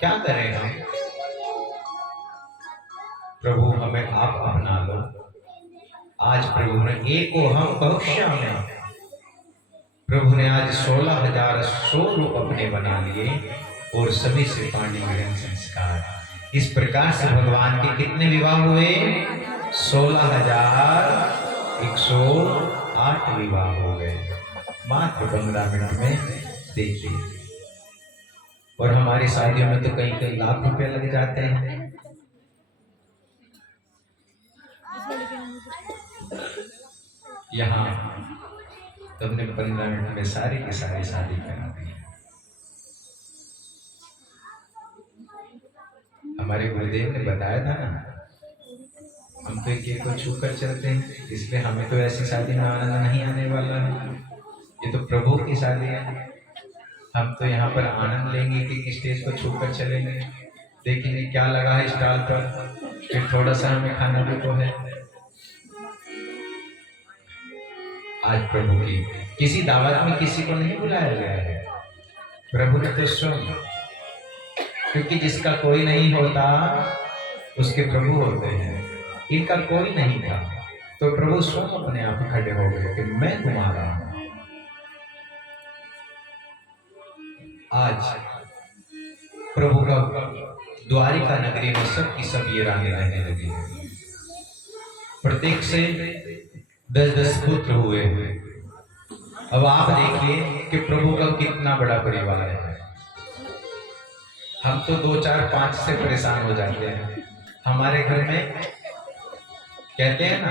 क्या करें हम? प्रभु हमें आप अपना लो। आज प्रभु ने एको हम बहुश्या में, प्रभु ने आज 16,000 स्वरूप अपने बना लिए और सभी से पानी ग्रहण संस्कार। इस प्रकार से भगवान के कितने विवाह हुए? 16,108 विवाह हो गए मात्र 15 मिनट में। देखिए, और हमारी शादियों में तो कई कई लाख रुपए लग जाते हैं। यहाँ तुमने 15 मिनट में सारी की सारी शादी करा दी। हमारे गुरुदेव ने बताया था ना, हम तो एक को छू कर चलते हैं, इसलिए हमें तो ऐसी शादी में आनंद नहीं आने वाला है। ये तो प्रभु की शादी है। हम तो यहाँ पर आनंद लेंगे कि स्टेज को छू कर चलेंगे, देखेंगे क्या लगा है स्टॉल पर, फिर थोड़ा सा हमें खाना भी तो है। आज प्रभु की किसी दावत में किसी को नहीं बुलाया गया है। प्रभु ने तो स्वयं, क्योंकि जिसका कोई नहीं होता उसके प्रभु होते हैं। इनका कोई नहीं था तो प्रभु स्वयं अपने आप खड़े हो गए कि मैं तुम्हारा हूं। आज प्रभु का द्वारिका नगरी में सब की सब ये रानी रहने लगी है। प्रत्येक से 10-10 पुत्र हुए हैं। अब आप देखिए कि प्रभु का कितना बड़ा परिवार है। हम तो 2, 4, 5 से परेशान हो जाते हैं। हमारे घर में कहते हैं ना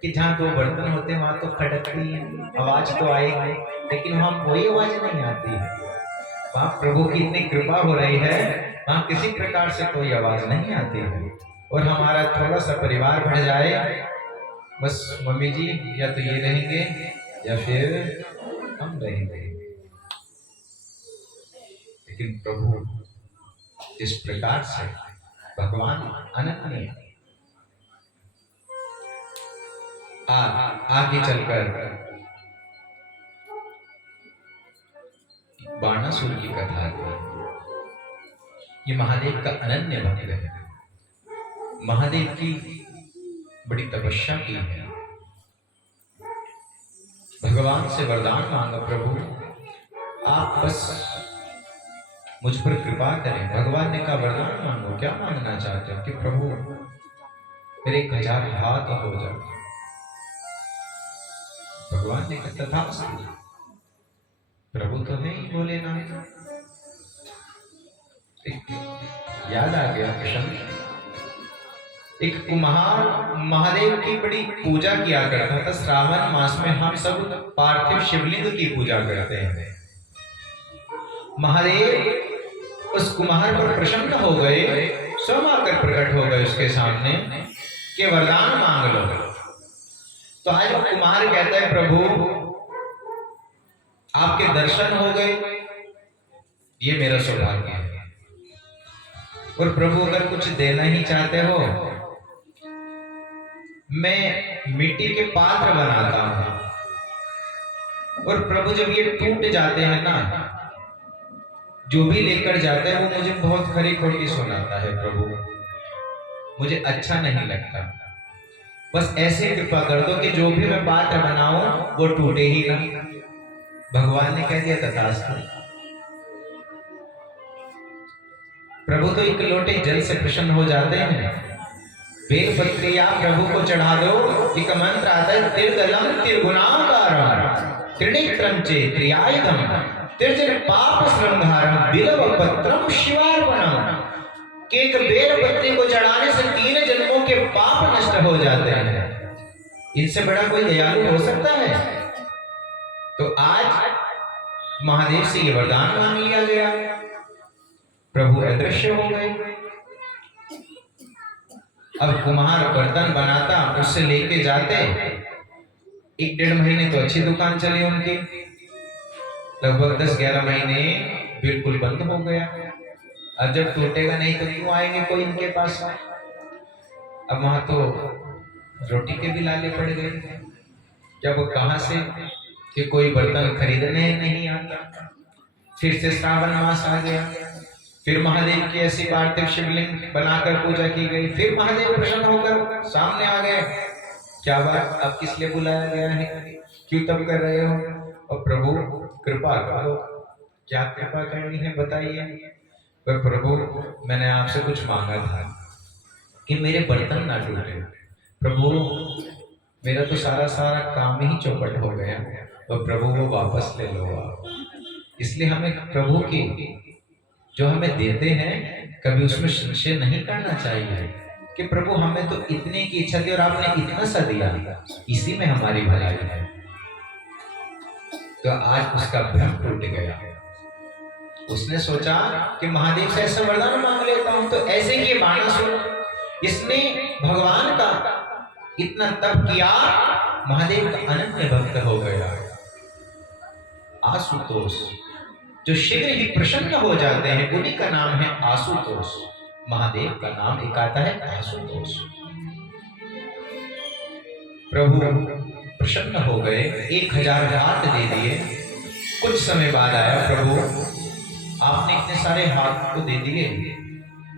कि जहाँ 2 बर्तन होते हैं वहां तो खटकती है, आवाज तो आएगी, लेकिन वहां कोई आवाज नहीं आती है। वहां प्रभु की इतनी कृपा हो रही है, वहां किसी प्रकार से कोई आवाज नहीं आती है। और हमारा थोड़ा सा परिवार बढ़ जाए, बस मम्मी जी या तो ये रहेंगे या फिर हम रहेंगे। लेकिन प्रभु इस प्रकार से भगवान अनन्य आगे चलकर बाणासुर की कथा है। ये महादेव का अनन्य भक्त है। महादेव की बड़ी तपस्या की है। भगवान से वरदान मांगा, प्रभु आप बस मुझ पर कृपा करें। भगवान ने कहा वरदान मांगो, क्या मांगना चाहते हो? कि प्रभु मेरे 1000 हाथ हो जाए। भगवान ने कहा तथास्तु। प्रभु तो है ही भोलेनाथ। याद आ गया प्रसंग। एक कुम्हार महादेव की बड़ी पूजा किया करता था। श्रावण मास में हम सब पार्थिव शिवलिंग की पूजा करते हैं। महादेव उस कुम्हार पर प्रसन्न हो गए, स्वयं आकर प्रकट हो गए उसके सामने कि वरदान मांग लो। तो आज कुम्हार कहता है प्रभु आपके दर्शन हो गए, ये मेरा सौभाग्य है। और प्रभु अगर कुछ देना ही चाहते हो, मैं मिट्टी के पात्र बनाता हूं। और प्रभु जब ये टूट जाते हैं ना, जो भी लेकर जाता है वो मुझे बहुत खरी खोटी सुनाता है। प्रभु मुझे अच्छा नहीं लगता। बस ऐसे कृपा कर दो कि जो भी मैं पात्र बनाऊं वो टूटे ही ना। भगवान ने कह दिया तथास्तु। प्रभु तो एक लोटे जल से प्रसन्न हो जाते हैं। बेलपत्री आप प्रभु को चढ़ा दो। एक मंत्र आता है त्रिदलम त्रिगुणाकारम त्रिनेत्रम चे त्रियायुधम त्रिजन पाप श्रृंगारम बिलव पत्रम शिवार्पणम। कि एक बेलपत्री को चढ़ाने से 3 जन्मों के पाप नष्ट हो जाते हैं। इनसे बड़ा कोई दयालु हो सकता है? तो आज महादेव से ये वरदान मांग लिया गया। प्रभु अदृश्य हो गए। अब कुम्हार बर्तन बनाता, उससे लेके जाते। 1-1.5 महीने तो अच्छी दुकान चली उनकी। लगभग 10-11 महीने बिल्कुल बंद हो गया। अब जब टूटेगा नहीं तो क्यों आएंगे कोई इनके पास? अब वहां तो रोटी के भी लाले पड़ गए। जब कहां से कि कोई बर्तन खरीदने नहीं आता। फिर से श्रावण मास आ गया। फिर महादेव की ऐसी पार्थिव शिवलिंग बनाकर पूजा की गई। फिर महादेव प्रसन्न होकर सामने आ गए, क्या बात, अब किस लिए बुलाया गया है, क्यों तब कर रहे हो? और प्रभु कृपा करो, क्या कृपा करनी है बताइए। पर प्रभु मैंने आपसे कुछ मांगा था कि मेरे बर्तन ना टूटे। प्रभु मेरा तो सारा काम ही चौपट हो गया, और प्रभु वो वापस ले लो आप। इसलिए हमें प्रभु की जो हमें देते हैं कभी उसमें संशय नहीं करना चाहिए कि प्रभु हमें तो इतने की इच्छा थी और आपने इतना सा दिया, इसी में हमारी भलाई है। तो आज उसका भ्रम टूट गया। उसने सोचा कि महादेव से ऐसा वरदान मांग लेता हूं, तो ऐसे ही ये बाणासुर, इसने भगवान का इतना तप किया, महादेव का अनन्य भक्त हो गया। आशुतोष, जो शीघ्र ही प्रसन्न हो जाते हैं, उन्हीं का नाम है आशुतोष। महादेव का नाम एक आता है आशुतोष। प्रभु प्रसन्न हो गए, 1000 हाथ दे दिए। कुछ समय बाद आया, प्रभु आपने इतने सारे हाथ तो दे दिए,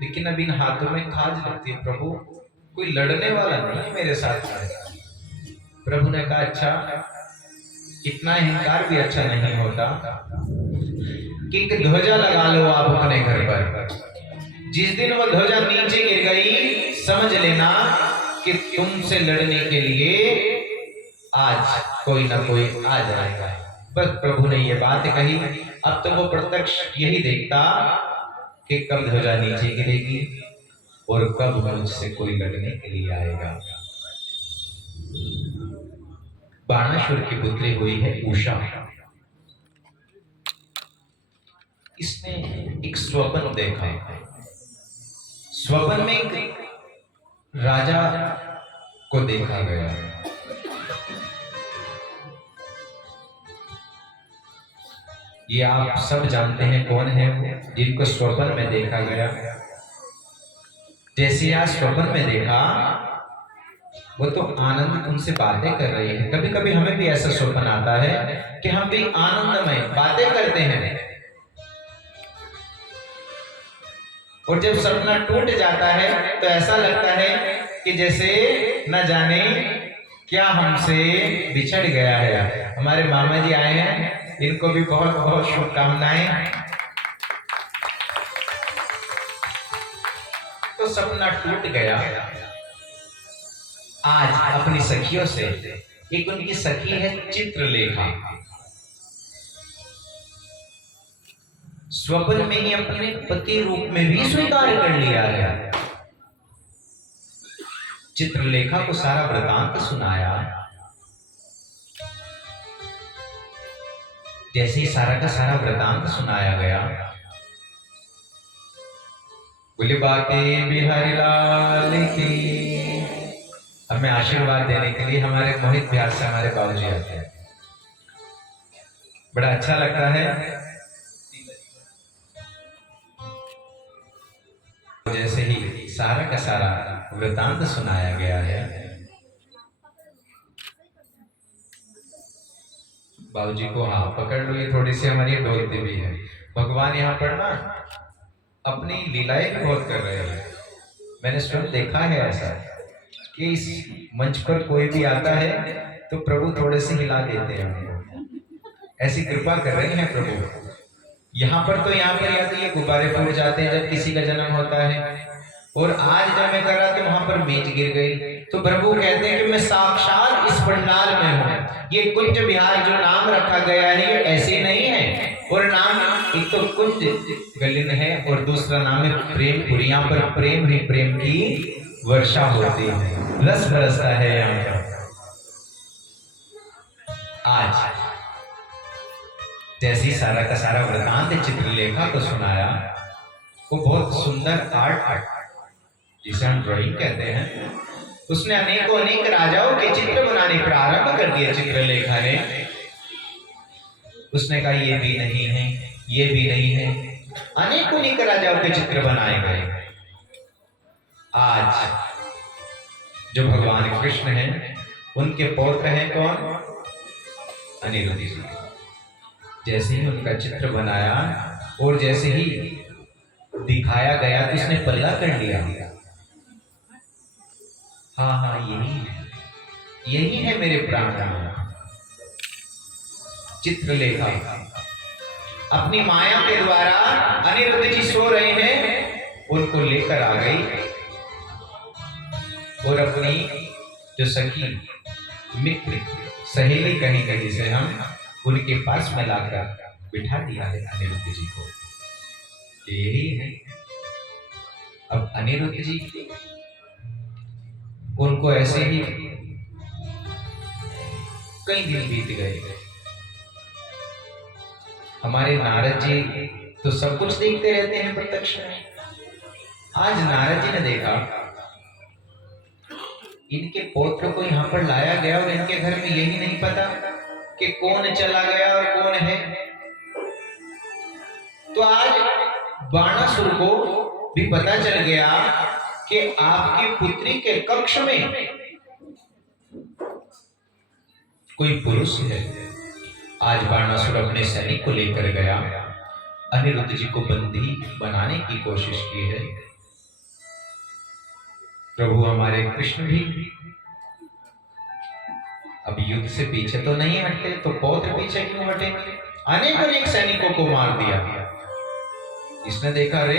लेकिन अब इन हाथों में खाज लगती है। प्रभु कोई लड़ने वाला नहीं है मेरे साथ। प्रभु ने कहा, अच्छा, इतना अहंकार भी अच्छा नहीं होता कि एक ध्वजा लगा लो आप अपने घर पर। जिस दिन वो ध्वजा नीचे गिर गई, समझ लेना कि तुमसे लड़ने के लिए आज कोई ना कोई आ जाएगा। बस प्रभु ने ये बात कही। अब तो वो प्रत्यक्ष यही देखता कि कब ध्वजा नीचे गिरेगी और कब मुझसे कोई लड़ने के लिए आएगा। बाणासुर की पुत्री हुई है उषा। इसने एक स्वप्न देखा। स्वप्न में एक राजा को देखा गया। ये आप सब जानते हैं कौन है जिनको स्वप्न में देखा गया। जैसे आज स्वप्न में देखा, वो तो आनंद उनसे बातें कर रही है। कभी कभी हमें भी ऐसा स्वप्न आता है कि हम भी आनंदमय बातें करते हैं, और जब सपना टूट जाता है तो ऐसा लगता है कि जैसे न जाने क्या हमसे बिछड़ गया है। हमारे मामा जी आए हैं, इनको भी बहुत बहुत शुभकामनाएं। तो सपना टूट गया। आज अपनी सखियों से, एक उनकी सखी है चित्रलेखा, स्वप्न में ही अपने पति रूप में भी स्वीकार कर लिया है। चित्रलेखा को सारा वृतांत सुनाया। जैसे ही सारा का सारा वृतांत सुनाया गया, बोले बातें बिहारी लाल की। हमें आशीर्वाद देने के लिए हमारे मोहित बिहार से हमारे बाबूजी आते हैं। बड़ा अच्छा लगता है। जैसे ही सारा का सारा वृतांत सुनाया गया है, बाबूजी को हाँ पकड़ लो, ये थोड़ी सी हमारी डोलती भी है। भगवान यहाँ पर ना अपनी लीलाएं भी बहुत कर रहे हैं। मैंने स्वयं देखा है ऐसा कि इस मंच पर कोई भी आता है तो प्रभु थोड़े से हिला देते हैं हमको। ऐसी कृपा कर रहे हैं प्रभु। यहाँ पर या तो ये गुब्बारे फूट जाते हैं जब किसी का जन्म होता है, और आज जब मैं कर रहा तो वहां पर मेज गिर गई। तो प्रभु कहते हैं कि मैं साक्षात इस पंडाल में हूँ। ये कुंज विहार जो नाम रखा गया है ये ऐसे नहीं है, और नाम एक तो कुंज गलिन है और दूसरा नाम है प्रेमपुरी। यहाँ पर प्रेम ही प्रेम की वर्षा होती है, रस बरसता है यहाँ पर। आज जैसी सारा का सारा वृतांत चित्रलेखा को सुनाया, वो बहुत सुंदर आर्ट जिसे हम ड्राइंग कहते हैं, उसने अनेक राजाओं के चित्र बनाने प्रारंभ कर दिए। चित्रलेखा ने उसने कहा ये भी नहीं है, ये भी नहीं है, अनेक राजाओं के चित्र बनाए गए। आज जो भगवान कृष्ण हैं उनके पौत्र हैं कौन? अनिरुद्ध जी। जैसे ही उनका चित्र बनाया और जैसे ही दिखाया गया तो उसने पल्ला कर लिया। हाँ हाँ, यही है मेरे प्राण। चित्रलेखा अपनी माया के द्वारा अनिरुद्ध जी सो रहे हैं, उनको लेकर आ गई और अपनी जो सखी मित्र सहेली कहेंगे जिसे हम, उनके पास में लाकर बिठा दिया है अनिरुद्ध जी को। यही है। अब अनिरुद्ध जी उनको ऐसे ही कई दिन बीत गए। हमारे नारद जी तो सब कुछ देखते रहते हैं प्रत्यक्ष में। आज नारद जी ने देखा इनके पौत्र को यहाँ पर लाया गया और इनके घर में यही नहीं पता कि कौन चला गया और कौन है। तो आज बाणासुर को भी पता चल गया कि आपकी पुत्री के कक्ष में कोई पुरुष है। आज बाणासुर अपने सैनिक को लेकर गया, अनिरुद्ध जी को बंदी बनाने की कोशिश की है। प्रभु हमारे कृष्ण भी अब युद्ध से पीछे तो नहीं हटते, तो पौत्र पीछे क्यों हटेंगे? अनेक सैनिकों को मार दिया। इसने देखा रे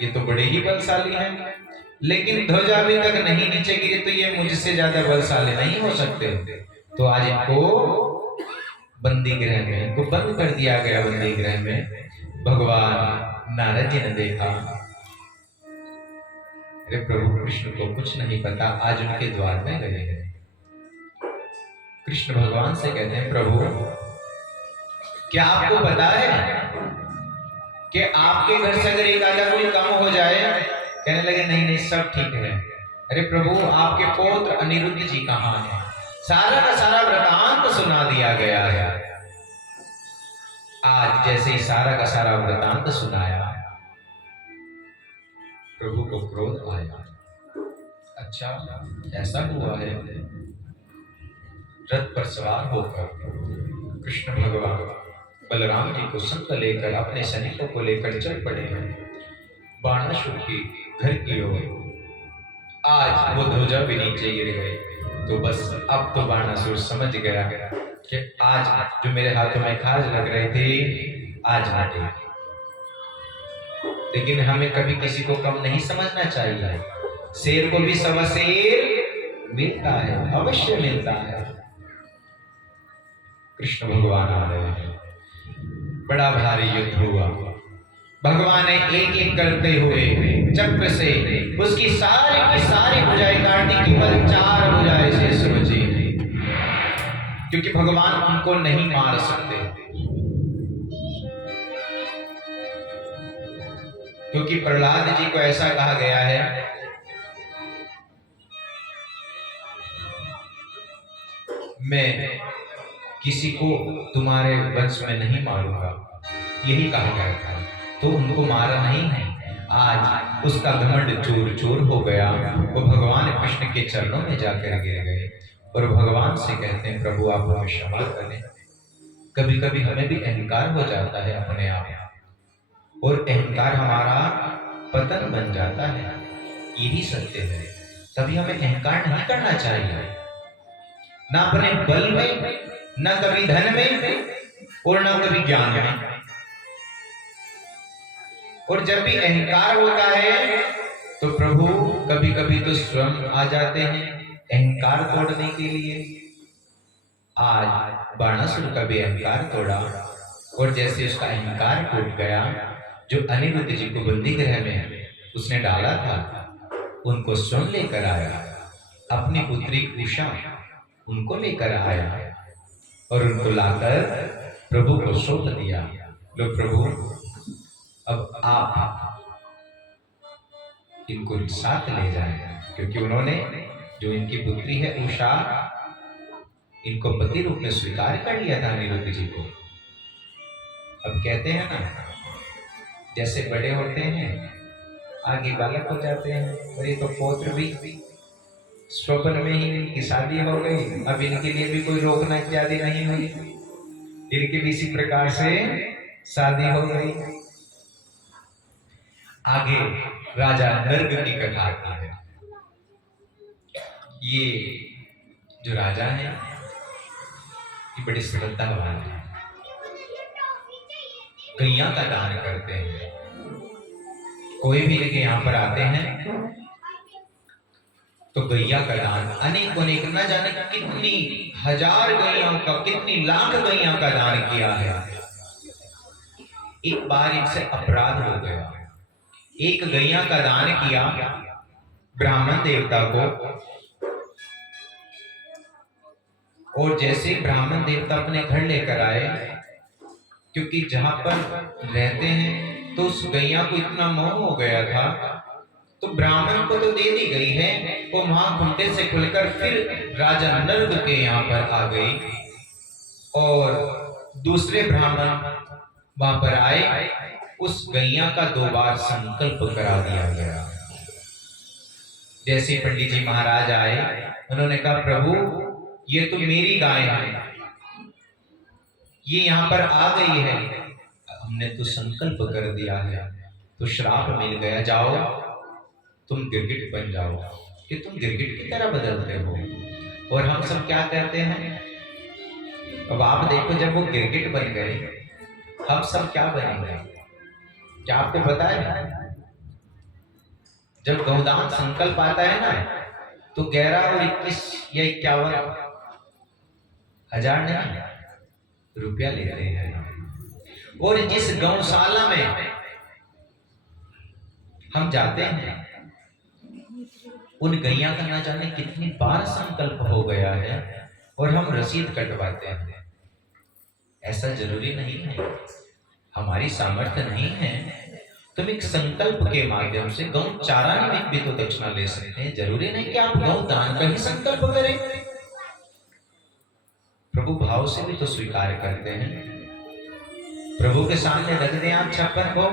ये तो बड़े ही बलशाली हैं, लेकिन ध्वजा अभी तक नहीं नीचे गिरी, तो ये मुझसे ज्यादा बलशाली नहीं हो सकते। तो आज इनको बंदी गृह में, इनको बंद कर दिया गया बंदी गृह में। भगवान नारद जी ने देखा, अरे प्रभु कृष्ण को कुछ नहीं पता, आज उनके द्वार में गए हैं। कृष्ण भगवान से कहते हैं, प्रभु क्या आपको पता है कि आपके घर से अगर एक आधा कोई काम हो जाए? कहने लगे नहीं नहीं सब ठीक है। अरे प्रभु आपके पौत्र अनिरुद्ध जी कहाँ हैं? सारा का सारा वृतांत सुना दिया गया है। आज जैसे ही सारा का सारा वृतांत सुनाया, प्रभु को क्रोध आया। अच्छा ऐसा हुआ है। रथ पर सवार होकर कृष्ण भगवान बलराम जी को संग लेकर अपने सैनिकों को लेकर चल पड़े हैं बाणासुर की घर की ओर। आज वो ध्वजा भी नीचे गिर गए। तो बस अब तो बाणासुर समझ गया कि आज जो मेरे हाथों में खाज लग रहे थे आज हटे। लेकिन हमें कभी किसी को कम नहीं समझना चाहिए। शेर को भी सवा शेर मिलता है, अवश्य मिलता है। कृष्ण भगवान आ रहे हैं। बड़ा भारी युद्ध हुआ। भगवान ने एक एक करते हुए चक्र से उसकी सारी की सारी भुजाएं काटी, केवल 4 भुजाएं शेष बची, क्योंकि भगवान उनको नहीं मार सकते। क्योंकि प्रहलाद जी को ऐसा कहा गया है, मैं किसी को तुम्हारे वंश में नहीं मारूंगा, यही कहा गया था। तो उनको मारा नहीं है। आज उसका घमंड चूर चूर हो गया। वो भगवान कृष्ण के चरणों में जाकर गिर गए और भगवान से कहते हैं, प्रभु आप हमें क्षमा करें। कभी कभी हमें भी अहंकार हो जाता है अपने आप, और अहंकार हमारा पतन बन जाता है। यही सत्य है। तभी हमें अहंकार नहीं करना चाहिए, ना अपने बल में, ना कभी धन में, और ना कभी ज्ञान में। और जब भी अहंकार होता है तो प्रभु कभी कभी तो स्वयं आ जाते हैं अहंकार तोड़ने के लिए। आज बाणासुर का भी अहंकार तोड़ा, और जैसे उसका अहंकार टूट गया, जो अनिरुद्ध जी को बंदी गृह में उसने डाला था, उनको स्वयं लेकर आया। अपनी पुत्री उषा उनको लेकर आया और उनको लाकर प्रभु को सौंप दिया। लो प्रभु अब आप इनको साथ ले जाएं, क्योंकि उन्होंने जो इनकी पुत्री है उषा, इनको पति रूप में स्वीकार कर लिया था अनिरुद्ध जी को। अब कहते हैं ना, जैसे बड़े होते हैं आगे बालक हो जाते हैं, और ये तो पौत्र भी स्वप्न में ही इनकी शादी हो गई। अब इनके लिए भी कोई रोकना इत्यादि नहीं हुई, इनकी भी इसी प्रकार से शादी हो गई। आगे राजा नर्ग की कथा आती है। ये जो राजा है ये बड़े श्रद्धावान है, गैया का दान करते हैं। कोई भी लेके यहाँ पर आते हैं तो गैया का दान अनेक अनेक न जाने कितनी हजार गैयाओं का, कितनी लाख गैया का दान किया है। एक बार इनसे अपराध हो गया, एक गैया का दान किया ब्राह्मण देवता को, और जैसे ब्राह्मण देवता अपने घर लेकर आए, क्योंकि जहां पर रहते हैं तो उस गैया को इतना मोह हो गया था, तो ब्राह्मण को तो दे दी गई है, वो वहां घुंटे से खुलकर फिर राजा नर्ग के यहाँ पर आ गई और दूसरे ब्राह्मण वहां पर आए, उस गैया का 2 बार संकल्प करा दिया गया। जैसे पंडित जी महाराज आए, उन्होंने कहा प्रभु ये तो मेरी गाय है, ये यहाँ पर आ गई है, हमने तो संकल्प कर दिया है, तो श्राप मिल गया, जाओ तुम गिरगिट बन जाओ। कि तुम गिरगिट की तरह बदलते हो। और हम सब क्या कहते हैं, अब आप देखो जब वो गिरगिट बन गए, हम सब क्या बनेंगे? क्या आपको पता है? जब गौदान संकल्प आता है ना, तो 11 और 21 या 51 हजार नहीं रुपया लेते हैं। और जिस गौशाला में हम जाते हैं, उन गैया का ना जाने कितनी बार संकल्प हो गया है और हम रसीद कटवाते हैं। ऐसा जरूरी नहीं है, हमारी सामर्थ्य नहीं है, तुम एक संकल्प के माध्यम से गौ चारा निमित्त भी तो दक्षिणा ले सकते हैं। जरूरी नहीं कि आप गौ दान का ही संकल्प करें। प्रभु भाव से भी तो स्वीकार करते हैं। प्रभु के सामने रख दें आप 56 को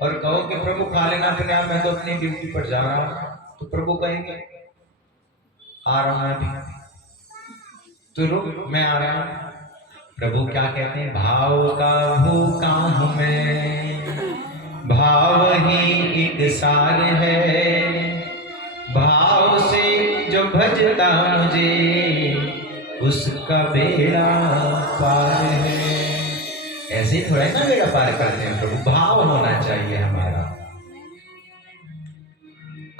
और कहो कि प्रभु खा लेना, फिर मैं तो अपनी ड्यूटी पर जा रहा हूं, तो प्रभु कहेंगे आ रहा हूं अभी, तो रुक मैं आ रहा हूं। प्रभु क्या कहते हैं, भाव का भूखा हूं मैं, भाव ही एक सार है, भाव से जो भजता मुझे उसका बेड़ा पार है। ऐसे थोड़ा ना बेड़ा पार करते हैं प्रभु, भाव होना चाहिए हमारा।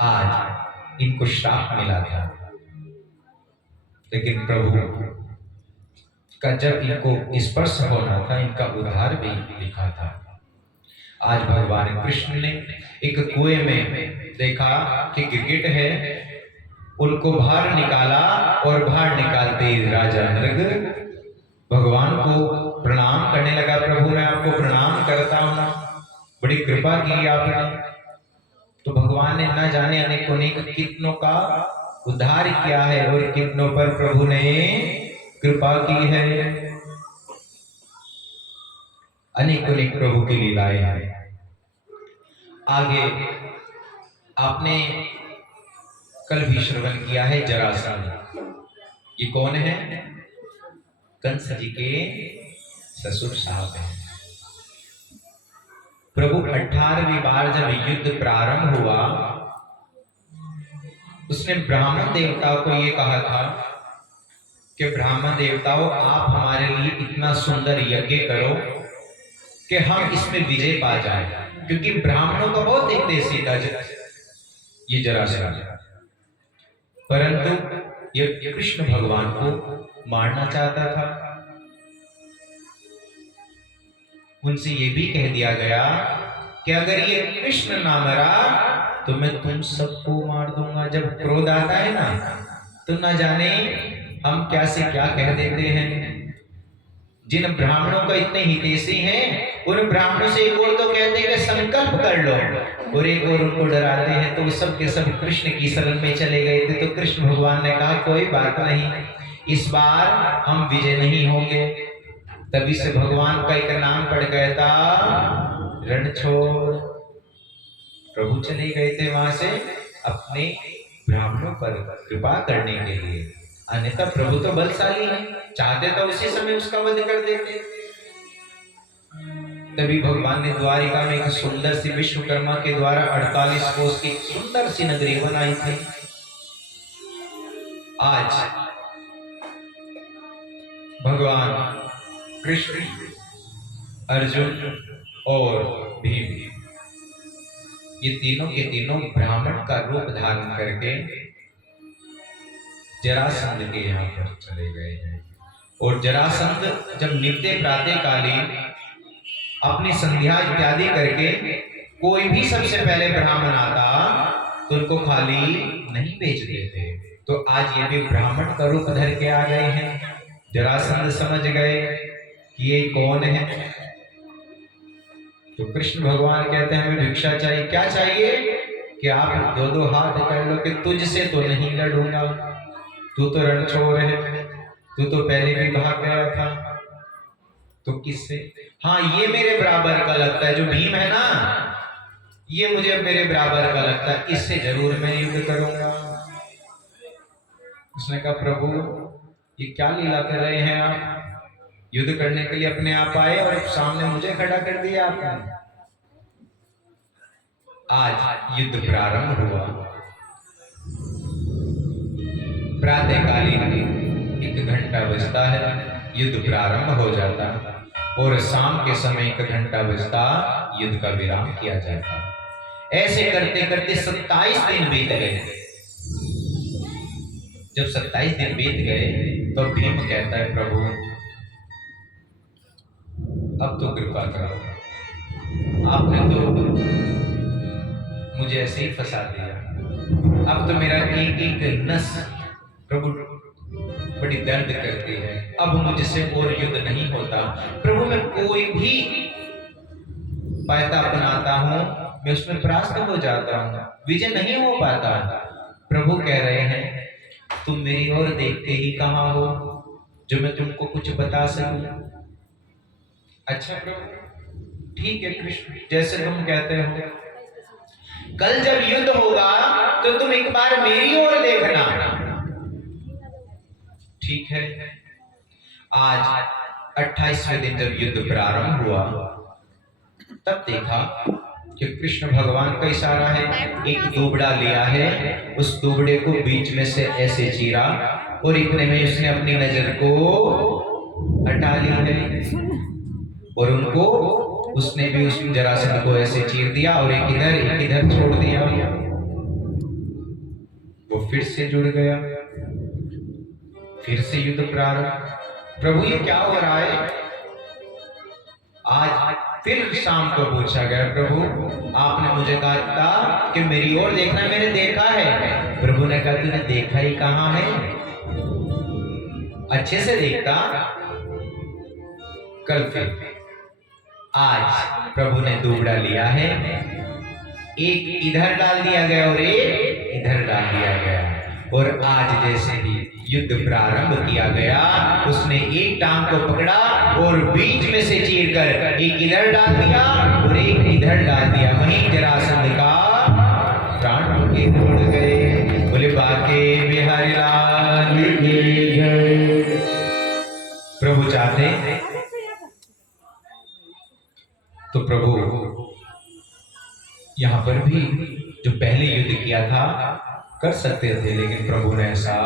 आज इनको श्राप मिला था, लेकिन प्रभु का जब इनको स्पर्श होना था, इनका उद्धार भी लिखा था। आज भगवान कृष्ण ने एक कुएं में देखा कि गिरगिट है, उनको बाहर निकाला और बाहर निकालते ही राजा नर्ग भगवान को प्रणाम करने लगा। प्रभु मैं आपको प्रणाम करता हूँ, बड़ी कृपा की आपने। तो भगवान ने न जाने अनेक अनेक कितनों का उद्धार किया है और कितनों पर प्रभु ने कृपा की है। अनेक अनेक प्रभु की लीलाएं हैं। आगे आपने कल भी श्रवण किया है जरासंध। ये कौन है? कंस जी के ससुर साहब हैं। प्रभु 18वीं बार जब युद्ध प्रारंभ हुआ, उसने ब्राह्मण देवताओं को ये कहा था कि ब्राह्मण देवताओं आप हमारे लिए इतना सुंदर यज्ञ करो कि हम इसमें विजय पा जाएं, क्योंकि ब्राह्मणों का बहुत एक देशी था ये जरासंध। परंतु ये कृष्ण भगवान को मारना चाहता था। उनसे ये भी कह दिया गया कि अगर ये कृष्ण ना मरा तो मैं तुम सबको मार दूंगा। जब क्रोध आता है ना, तो न जाने हम क्या से क्या कह देते हैं। जिन ब्राह्मणों का इतने हितैषी हैं, उन ब्राह्मणों से एक और तो कहते हैं कि संकल्प कर लो, और एक और उनको डराते हैं। तो सब के सब कृष्ण की शरण में चले गए थे। तो कृष्ण भगवान ने कहा कोई बात नहीं, इस बार हम विजय नहीं होंगे। तभी से भगवान का एक नाम पड़ गया था रणछोड़। प्रभु चले गए थे वहां से अपने ब्राह्मणों पर कृपा करने के लिए। अन्यथा प्रभु तो बलशाली है, चाहते तो उसी समय उसका वध कर देते। तभी भगवान ने द्वारिका में एक सुंदर सी विश्वकर्मा के द्वारा 48 कोस की सुंदर सी नगरी बनाई थी। आज भगवान कृष्ण, अर्जुन और भीम ये तीनों के तीनों ब्राह्मण का रूप धारण करके जरासंध के यहाँ पर चले गए हैं। और जरासंध जब नित्य प्रातः कालीन अपनी संध्या इत्यादि करके कोई भी सबसे पहले ब्राह्मण आता तो उनको खाली नहीं भेज देते। तो आज ये भी ब्राह्मण का रूप धर के आ गए हैं। जरासंध समझ गए कि ये कौन है। तो कृष्ण भगवान कहते हैं हमें भिक्षा चाहिए। क्या चाहिए? कि आप दो दो हाथ कर लो कि तुझसे तो नहीं लड़ूंगा, तू तो रणछोड़ है, तू तो पहले भी भाग गया था, तो किससे? हाँ, ये मेरे बराबर का लगता है, जो भीम है ना, ये मुझे मेरे बराबर का लगता है, इससे जरूर मैं युद्ध करूंगा। उसने कहा प्रभु ये क्या लीला कर रहे हैं आप? युद्ध करने के लिए अपने आप आए और सामने मुझे खड़ा कर दिया आपने। आज युद्ध प्रारंभ हुआ। प्रातःकालीन 1 घंटा बजता है, युद्ध प्रारंभ हो जाता, और शाम के समय 1 घंटा बजता, युद्ध का विराम किया जाता। ऐसे करते करते 27 दिन बीत गए। जब 27 दिन बीत गए तो भीम कहता है प्रभु अब तो कृपा करो, आपने तो मुझे ऐसे ही फंसा दिया, अब तो मेरा एक एक नस प्रभु बड़ी दर्द करती है, अब मुझसे और युद्ध नहीं होता। प्रभु मैं कोई भी पायता अपनाता हूं, मैं उसमें परास्त हो जाता हूं, विजय नहीं हो पाता। प्रभु कह रहे हैं तुम मेरी ओर देखते ही कहां हो जो मैं तुमको कुछ बता सकूं। अच्छा प्रभु ठीक है कृष्ण, जैसे तुम कहते हो। कल जब युद्ध होगा तो तुम एक बार मेरी ओर देखना। ठीक है। आज 28वें दिन जब युद्ध प्रारंभ हुआ तब देखा कि कृष्ण भगवान का इशारा है, एक दुबड़ा लिया है, उस दुबड़े को बीच में से ऐसे चीरा और इतने में उसने अपनी नजर को हटा ली है, और उनको उसने भी उस जरासंध को ऐसे चीर दिया और एक इधर छोड़ दिया। वो फिर से जुड़ गया, फिर से युद्ध प्रारंभ। प्रभु ये क्या हो रहा है? आज फिर शाम को पूछा गया प्रभु आपने मुझे कहा था कि मेरी ओर देखना, मैंने देखा है। प्रभु ने कहा तूने देखा ही कहां है, अच्छे से देखता। कल फिर आज प्रभु ने दुबड़ा लिया है, एक इधर डाल दिया गया और एक इधर डाल दिया गया, और आज जैसे ही युद्ध प्रारंभ किया गया उसने एक टांग को पकड़ा और बीच में से चीरकर एक इधर डाल दिया और एक इधर डाल दिया। वहीं जरासंध का प्राण के उड़ गए। बोले बाके बिहारी लाल की जय। प्रभु चाहते तो प्रभु यहां पर भी जो पहले युद्ध किया था कर सकते थे, लेकिन प्रभु ने ऐसा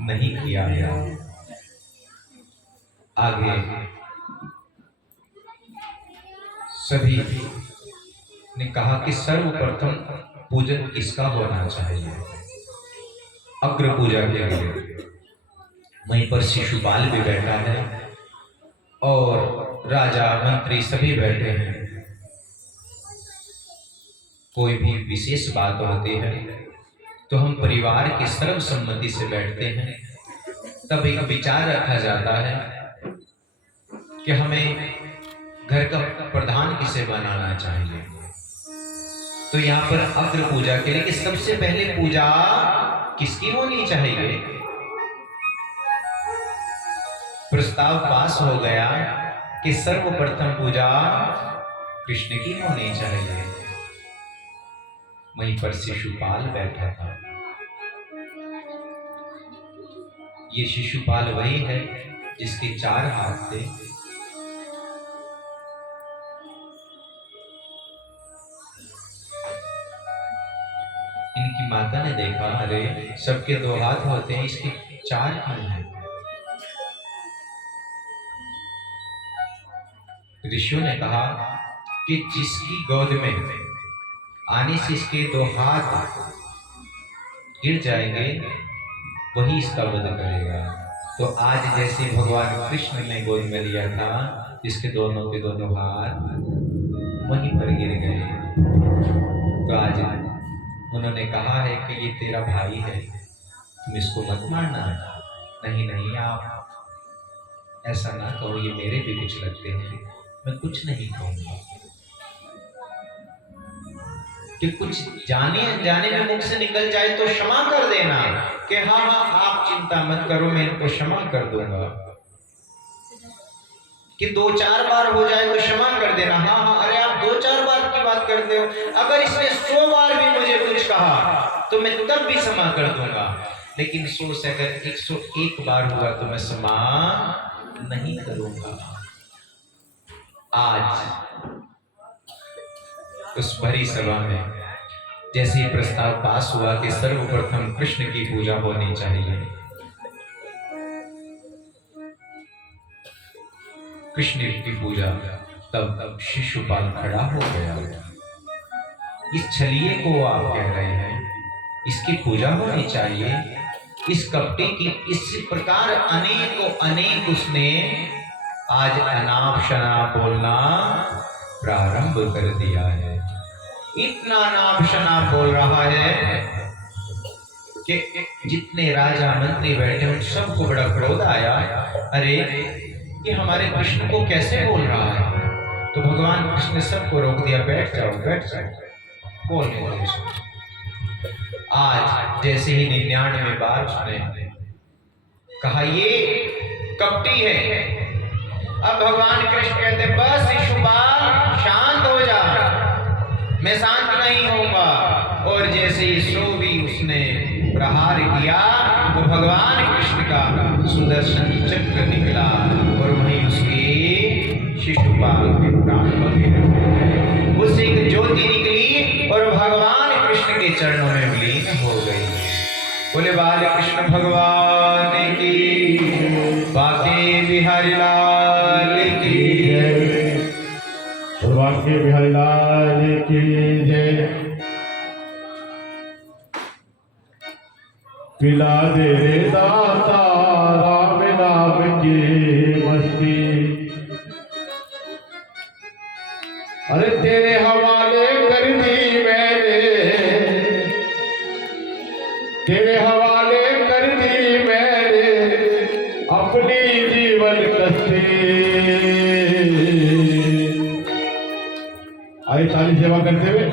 नहीं किया है। आगे सभी ने कहा कि सर्वप्रथम पूजन किसका होना चाहिए? अग्र पूजा के लिए वहीं पर शिशुपाल भी बैठा है और राजा मंत्री सभी बैठे हैं। कोई भी विशेष बात होती है तो हम परिवार की सर्वसम्मति से बैठते हैं, तब एक विचार रखा जाता है कि हमें घर का प्रधान किसे बनाना चाहिए। तो यहाँ पर अग्र पूजा के लिए कि सबसे पहले पूजा किसकी होनी चाहिए? प्रस्ताव पास हो गया कि सर्वप्रथम पूजा कृष्ण की होनी चाहिए। वहीं पर शिशुपाल बैठा था। ये शिशुपाल वही है जिसके 4 हाथ थे। इनकी माता ने देखा, अरे सबके 2 हाथ होते हैं, इसके 4 क्यों हैं? ऋषियों ने कहा कि जिसकी गोद में आने से इसके 2 हाथ गिर जाएंगे वही इसका वध करेगा। तो आज जैसे भगवान कृष्ण ने गोद में लिया था, इसके दोनों के दोनों हाथ वहीं पर गिर गए। तो आज उन्होंने कहा है कि ये तेरा भाई है, तुम इसको मत मारना। नहीं नहीं, आप ऐसा ना कहो, ये मेरे भी कुछ लगते हैं, मैं कुछ नहीं कहूँगा। कि कुछ जाने अनजाने में मुख से निकल जाए तो क्षमा कर देना, कि हाँ हाँ आप चिंता मत करो, मैं इनको क्षमा कर दूंगा। कि 2-4 बार हो जाए तो क्षमा कर देना, हाँ हाँ, अरे आप 2-4 बार की बात करते हो, अगर इसने 100 बार भी मुझे कुछ कहा तो मैं तब भी क्षमा कर दूंगा, लेकिन 100 से अगर 101 बार हुआ तो मैं क्षमा नहीं करूंगा। आज उस भरी सभा में जैसे ही प्रस्ताव पास हुआ कि सर्वप्रथम कृष्ण की पूजा होनी चाहिए, कृष्ण की पूजा, तब शिशुपाल खड़ा हो गया। इस छलिए को आप कह रहे हैं इसकी पूजा होनी चाहिए, इस कपटे की इस प्रकार अनेक उसने आज अनाप शनाप बोलना प्रारंभ कर दिया है। इतना अनाप शनाप बोल रहा है कि जितने राजा मंत्री बैठे उन सबको बड़ा क्रोध आया, अरे ये हमारे कृष्ण को कैसे बोल रहा है। तो भगवान कृष्ण ने सबको रोक दिया, बैठ जाओ बैठ जाओ, बोलने दो। आज जैसे ही 99 बार उसने कहा ये कपटी है, अब भगवान कृष्ण कहते बस शिशुपाल शांत हो जा, मैं शांत नहीं होऊंगा। और जैसे ही 100 भी उसने प्रहार किया तो भगवान कृष्ण का सुदर्शन चक्र निकला और वहीं उसके शिशुपाल के प्राण बगे, उससे एक ज्योति निकली और भगवान कृष्ण के चरणों में विलीन हो गई। बोले बाल कृष्ण भगवान की, बाके बिहारी लाल की जय, बाके बिहारी लाल की जय। पिला दे रे दाता राम नाम की मस्ती, अरे तेरे हवाले कर दी मैंने, तेरे हवाले कर दी मैंने अपनी जीवन कस्ती। आई ताली सेवा करते हुए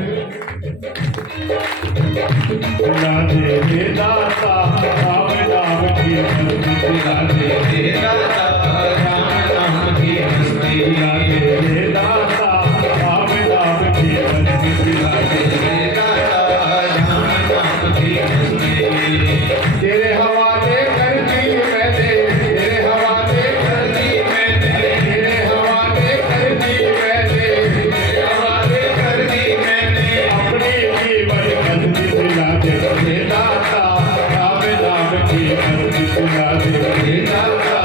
राधे दाता राम नाम की मस्ती, राधे दाता राम नाम की मस्ती, राधे दाता राम नाम की मस्ती, राधे दाता राम नाम की मस्ती। तेरे हवाले कर दी मैंने, तेरे हवाले कर दी मैंने, तेरे हवाले कर दी मैंने, तेरे हवाले कर दी मैंने अपनी जीवन कस्ती। राधे दाता राम नाम की मस्ती, राधे दाता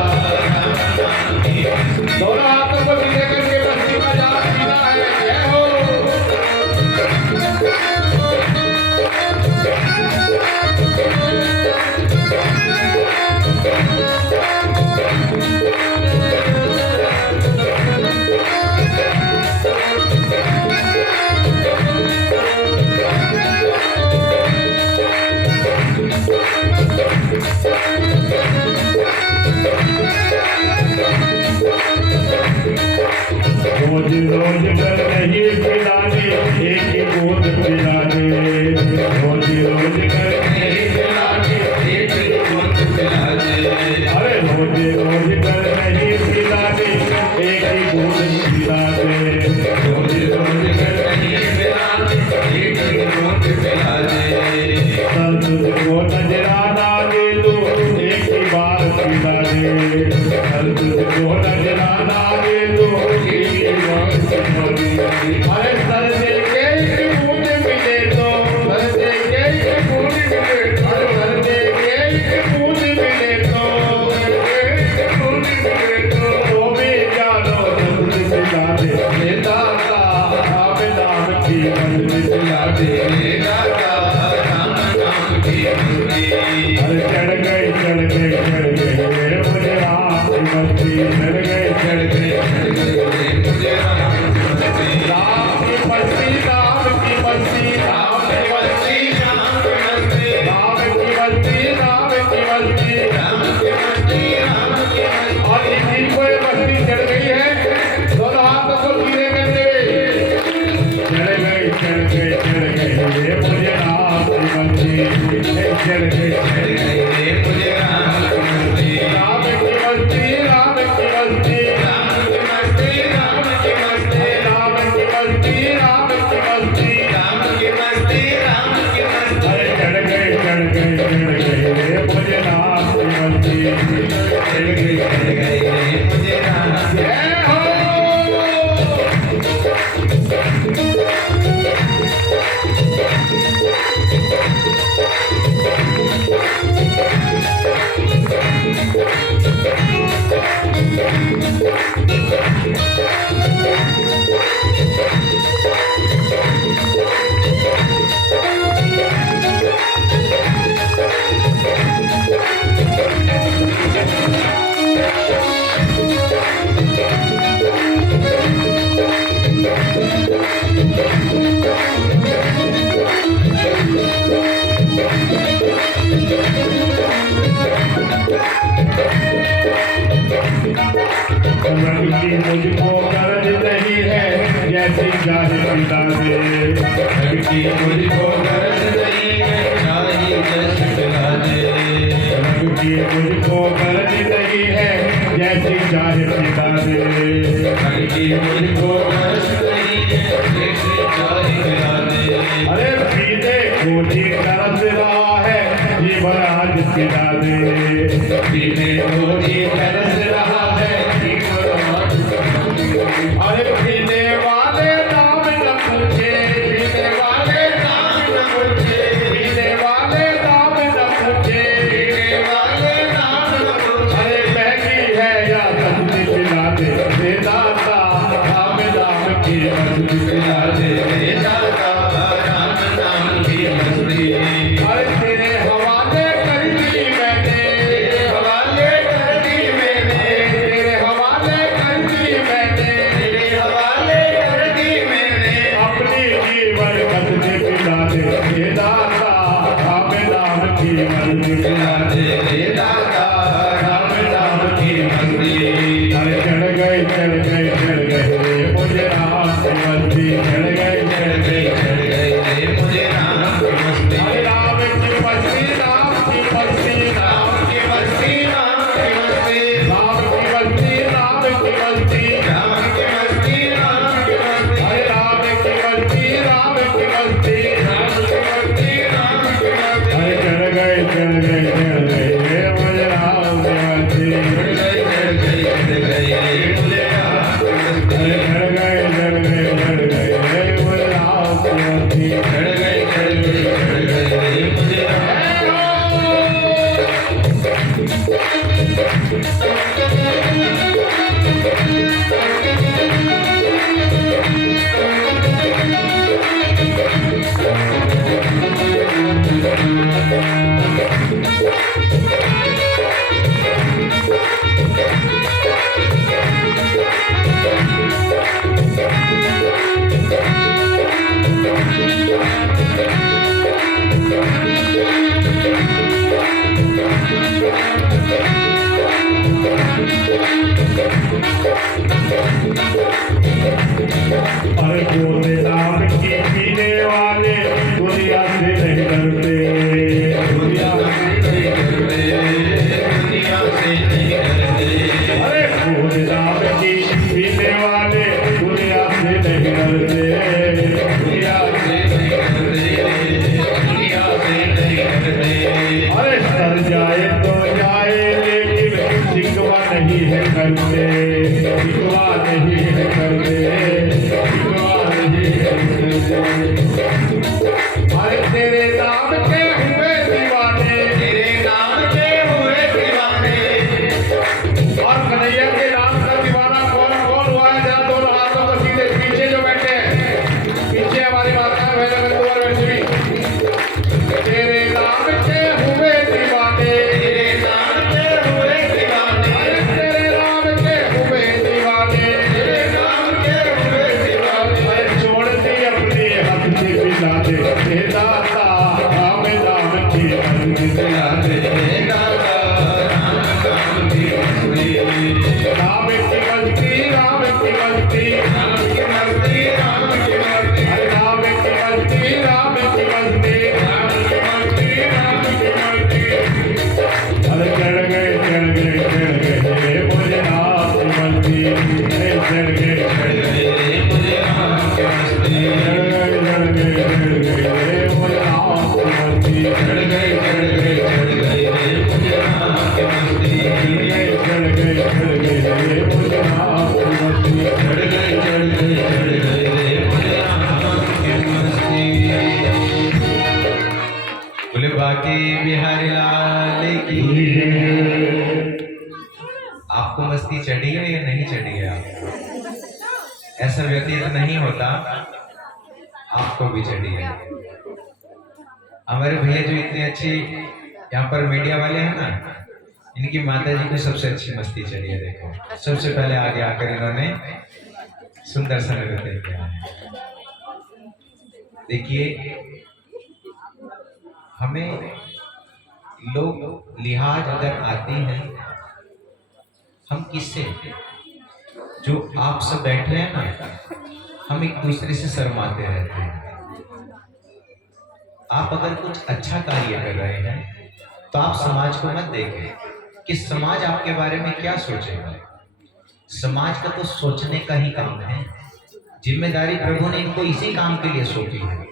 देगा क्या राम नाम की मस्ती। अरे चढ़ गई मुझे राम की मस्ती, चढ़ गई मुझे राम की मस्ती। राम की मस्ती, राम की मस्ती, राम की मस्ती, राम की मस्ती, राम की मस्ती, राम की मस्ती, राम की मस्ती, राम की मस्ती। और इसी को ये मस्ती चढ़ गई है। दोनों हाथों को सीधे करते हुए चढ़ गई मुझे राम की मस्ती, चढ़ गई मुझे राम की मस्ती। राम की मस्ती, राम की मस्ती, राम की मस्ती, राम की मस्ती, राम की मस्ती, राम की मस्ती, राम की मस्ती, राम की मस्ती। अरे चढ़ गई मुझे राम की मस्ती, चढ़ गई मुझे राम की जय हो। रंगी मुझको कर्ज नहीं है जैसी जाहि पिता दे, रंगी मुझको कर्ज नहीं है चाही जस पिला दे। रंगी मुझको कर्ज नहीं है जैसी जाहि पिता दे, रंगी मुझको कर्ज नहीं है जैसी चाही पिला दे। अरे पीने को जी तरस रहा है जीवन आज पिता दे, पीने को जी तरस रहा है जीवन आज। अरे पीने वाले नाम न पूछे, पीने वाले नाम न पूछे, पीने वाले नाम न पूछे, पीने वाले नाम न पूछे। अरे महंगी है या सस्ती पिला दे, दे दाता राम नाम की मस्ती पिला दे। दाता राम नाम की मस्ती। अरे तेरे हवाले कर दी मैंने, हवाले कर दी मैंने, बाके बिहारी लाल की। आपको मस्ती चढ़ी है या नहीं चढ़ी है? आप ऐसा व्यतीत नहीं होता, आपको भी चढ़ी है। हमारे भैया जो इतने अच्छे यहाँ पर मीडिया वाले हैं ना, इनकी माता जी को सबसे अच्छी मस्ती चढ़ी है। देखो सबसे पहले आगे आकर इन्होंने सुंदर सा नृत्य किया है। देखिए हमें लोग लिहाज अगर आते हैं, हम किससे, जो आप सब बैठे हैं ना, हम एक दूसरे से शर्माते रहते हैं। आप अगर कुछ अच्छा कार्य कर रहे हैं तो आप समाज को मत देखें कि समाज आपके बारे में क्या सोचेगा। समाज का तो सोचने का ही काम है। जिम्मेदारी प्रभु ने इनको इसी काम के लिए सौंपी है।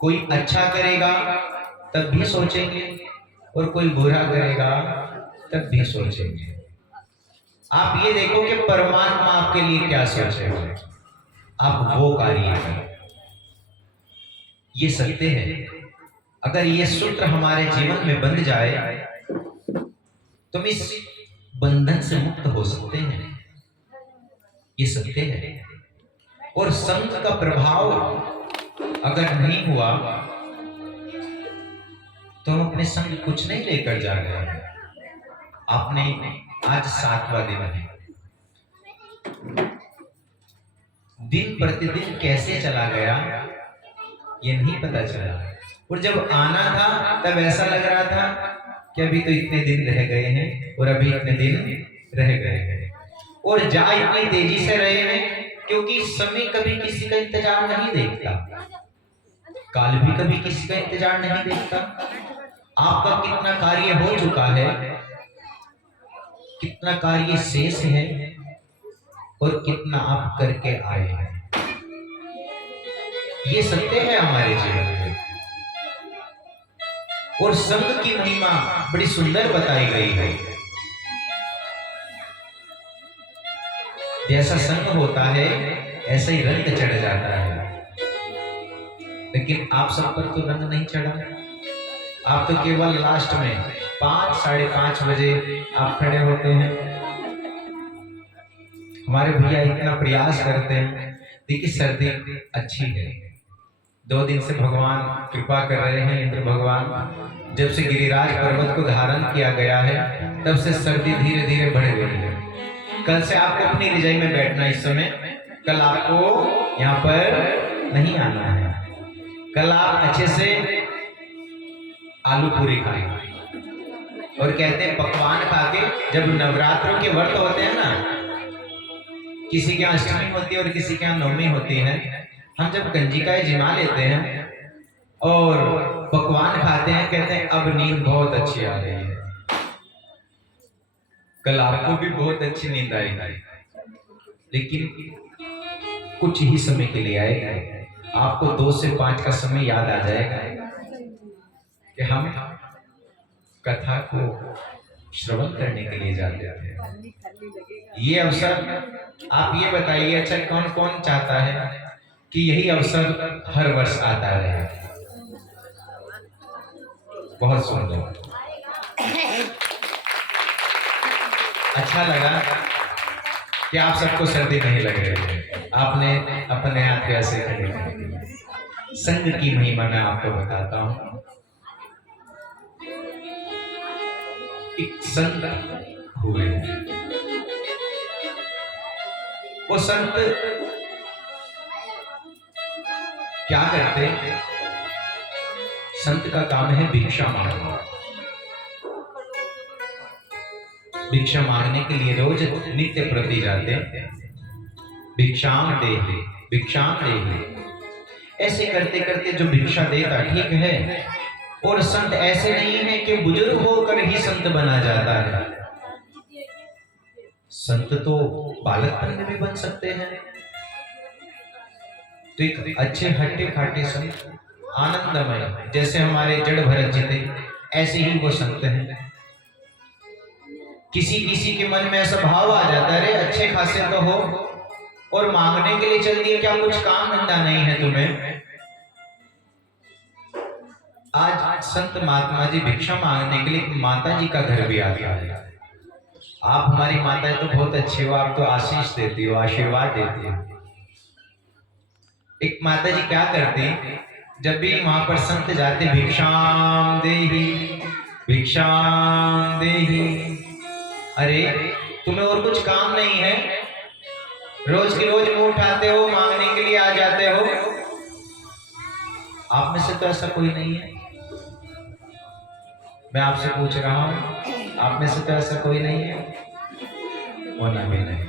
कोई अच्छा करेगा तब भी सोचेंगे और कोई बुरा करेगा तब भी सोचेंगे। आप ये देखो कि परमात्मा आपके लिए क्या सोचेगा, आप वो कार्य करें। ये सत्य है। अगर ये सूत्र हमारे जीवन में बंध जाए तो हम इस बंधन से मुक्त हो सकते हैं। ये सत्य है। और संत का प्रभाव अगर नहीं हुआ तो हम अपने संग कुछ नहीं लेकर जा रहे हैं। आपने आज 7वां दिन है, दिन प्रतिदिन कैसे चला गया ये नहीं पता चला। और जब आना था तब ऐसा लग रहा था कि अभी तो इतने दिन रह गए हैं और अभी इतने दिन रह गए हैं, और जा इतनी तेजी से रहे हैं क्योंकि समय कभी किसी का इंतजार नहीं देखता, काल भी कभी किसी का इंतजार नहीं देखता। आपका कितना कार्य हो चुका है, कितना कार्य शेष है और कितना आप करके आए हैं, ये सत्य है हमारे जीवन में। और संग की महिमा बड़ी सुंदर बताई गई है। जैसा संग होता है ऐसा ही रंग चढ़ जाता है, लेकिन आप सब पर तो रंग नहीं चढ़ा। आप तो केवल लास्ट में 5 साढ़े 5 बजे आप खड़े होते हैं। हमारे भैया इतना प्रयास करते हैं। देखिए सर्दी अच्छी है, 2 दिन से भगवान कृपा कर रहे हैं। इंद्र भगवान जब से गिरिराज पर्वत को धारण किया गया है तब से सर्दी धीरे धीरे बढ़ गई है। कल से आपको अपनी रजाई में बैठना इस समय, कल आपको यहाँ पर नहीं आना है। कल आप अच्छे से आलू पूरी खाएंगे। और कहते हैं पकवान खा के, जब नवरात्रों के व्रत होते हैं ना, किसी के यहाँ अष्टमी होती है और किसी के यहाँ नवमी होती है, हम जब कंजिकाएं जिमा लेते हैं और पकवान खाते हैं, कहते हैं अब नींद बहुत अच्छी आ रही है। कल आपको भी बहुत अच्छी नींद आएगी, लेकिन कुछ ही समय के लिए आएगा। आपको 2 से 5 का समय याद आ जाएगा कि हम कथा को श्रवण करने के लिए जाते थे। ये अवसर आप ये बताइए, अच्छा कौन कौन चाहता है कि यही अवसर हर वर्ष आता रहे? बहुत सुंदर, अच्छा लगा कि आप सबको सर्दी नहीं लग रही है। आपने अपने हाथ कैसे खड़े किए। संग की महिमा मैं आपको बताता हूं। एक संत हुए, वो संत क्या करते? संत का काम है भिक्षा मांगना। भिक्षा मांगने के लिए रोज नित्य प्रति जाते, भिक्षाम देहि भिक्षाम देहि। ऐसे करते करते जो भिक्षा देता ठीक है, और संत ऐसे नहीं है कि बुजुर्ग होकर ही संत बना जाता है। संत तो बालकपन में भी बन सकते हैं। तो एक अच्छे हट्टे खाटे संत, आनंदमय, जैसे हमारे जड़ भरत जी थे, ऐसे ही वो संत हैं। किसी किसी के मन में ऐसा भाव आ जाता है, अरे अच्छे खासे तो हो और मांगने के लिए चल दिए, क्या कुछ काम धंधा नहीं है तुम्हें? आज संत महात्मा जी भिक्षा मांगने के लिए माता जी का घर भी आता है। आप हमारी माता तो बहुत अच्छी हो, आप तो आशीष देती हो, आशीर्वाद देती हो। एक माता जी क्या करती, जब भी वहां पर संत जाते, भिक्षाम देहि भिक्षाम देहि। अरे तुम्हें और कुछ काम नहीं है, रोज की रोज मुंह उठाते हो, मांगने के लिए आ जाते हो। आप में से तो ऐसा कोई नहीं है, मैं आपसे पूछ रहा हूं, आप में से तो ऐसा कोई नहीं है, होना भी नहीं।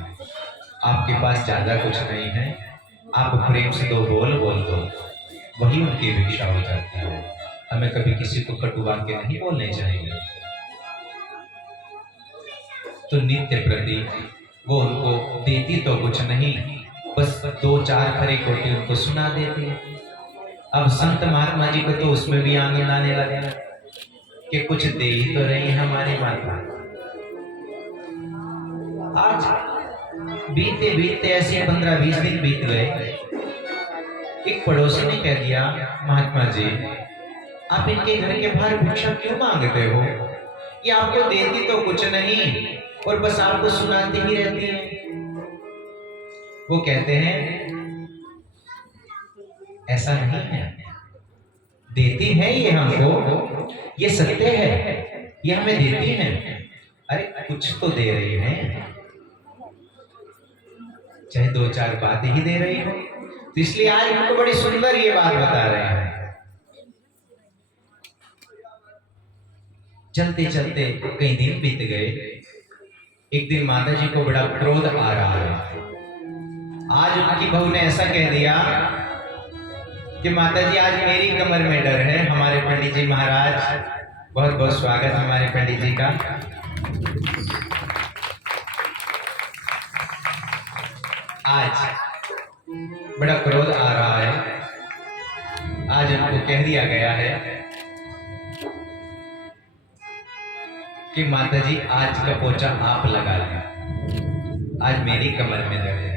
आपके पास ज्यादा कुछ नहीं है, आप प्रेम से दो बोल बोल दो, वही उनकी भिक्षा हो जाती है। हमें कभी किसी को कटु वाक्य नहीं बोलने चाहिए। तो नित्य प्रति वो उनको देती तो कुछ नहीं, बस 2-4 खरी कोटी उनको सुना देती। अब संत महात्मा जी को तो उसमें भी आनंद आने लगा कि कुछ दे ही तो रही है हमारी माता। आज बीते बीते ऐसे 15-20 दिन बीत गए। एक पड़ोसी ने कह दिया, महात्मा जी आप इनके घर के बाहर भिक्षा क्यों मांगते हो? ये आपको देती तो कुछ नहीं और बस आपको सुनाती ही रहती है। वो कहते हैं ऐसा नहीं है, देती है ये हमको, ये सत्य है, ये हमें देती है। अरे कुछ तो दे रही है, चाहे 2-4 बातें ही दे रही हो। तो इसलिए आज हमको बड़ी सुंदर ये बात बता रहे हैं। चलते चलते कई दिन बीत गए। एक दिन माता जी को बड़ा क्रोध आ रहा है। आज उनकी बहू ने ऐसा कह दिया कि माता जी आज मेरी कमर में डर है। हमारे पंडित जी महाराज, बहुत बहुत स्वागत हमारे पंडित जी का। आज बड़ा क्रोध आ रहा है। आज उनको कह दिया गया है कि माता जी आज का पोछा आप लगा लें, आज मेरी कमर में दर्द है।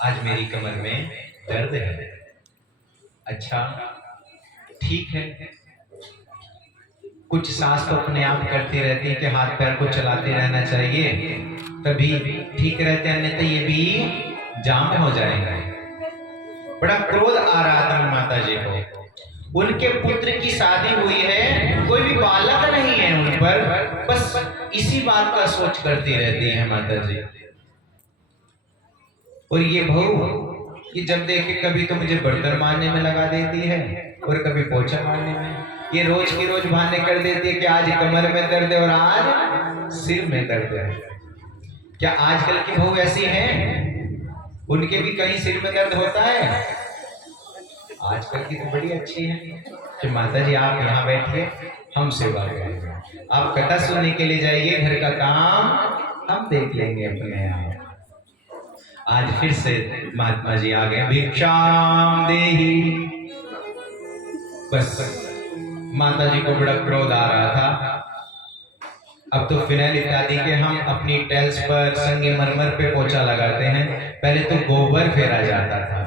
आज मेरी कमर में दर्द है। अच्छा ठीक है, कुछ सास तो अपने आप करती रहती है कि हाथ पैर को चलाते रहना चाहिए, तभी ठीक रहते हैं, अन्यथा ये भी जाम हो जाएगा। बड़ा क्रोध आ रहा था माता जी को। उनके पुत्र की शादी हुई है, कोई भी बालक नहीं है उन पर, बस इसी बात का सोच करती रहती है माता जी। और ये बहू ये जब देखे कभी तो मुझे बर्तन मारने में लगा देती है और कभी पोछा मारने में। ये रोज की रोज बहाने कर देती है कि आज कमर में दर्द है और आज सिर में दर्द है। क्या आजकल की बहू ऐसी हैं? उनके भी कहीं सिर में दर्द होता है? आजकल की तो बड़ी अच्छी है कि माता जी आप यहाँ बैठिए, हम सेवा करेंगे, आप कथा सुनने के लिए जाइए, घर का काम हम देख लेंगे अपने आप। आज फिर से महात्मा जी आ गए, भिक्षाम देहि। बस माता जी को बड़ा क्रोध आ रहा था। अब तो फिनाइल इत्यादि के हम अपनी टाइल्स पर संगमरमर पे पोछा लगाते हैं, पहले तो गोबर फेरा जाता था।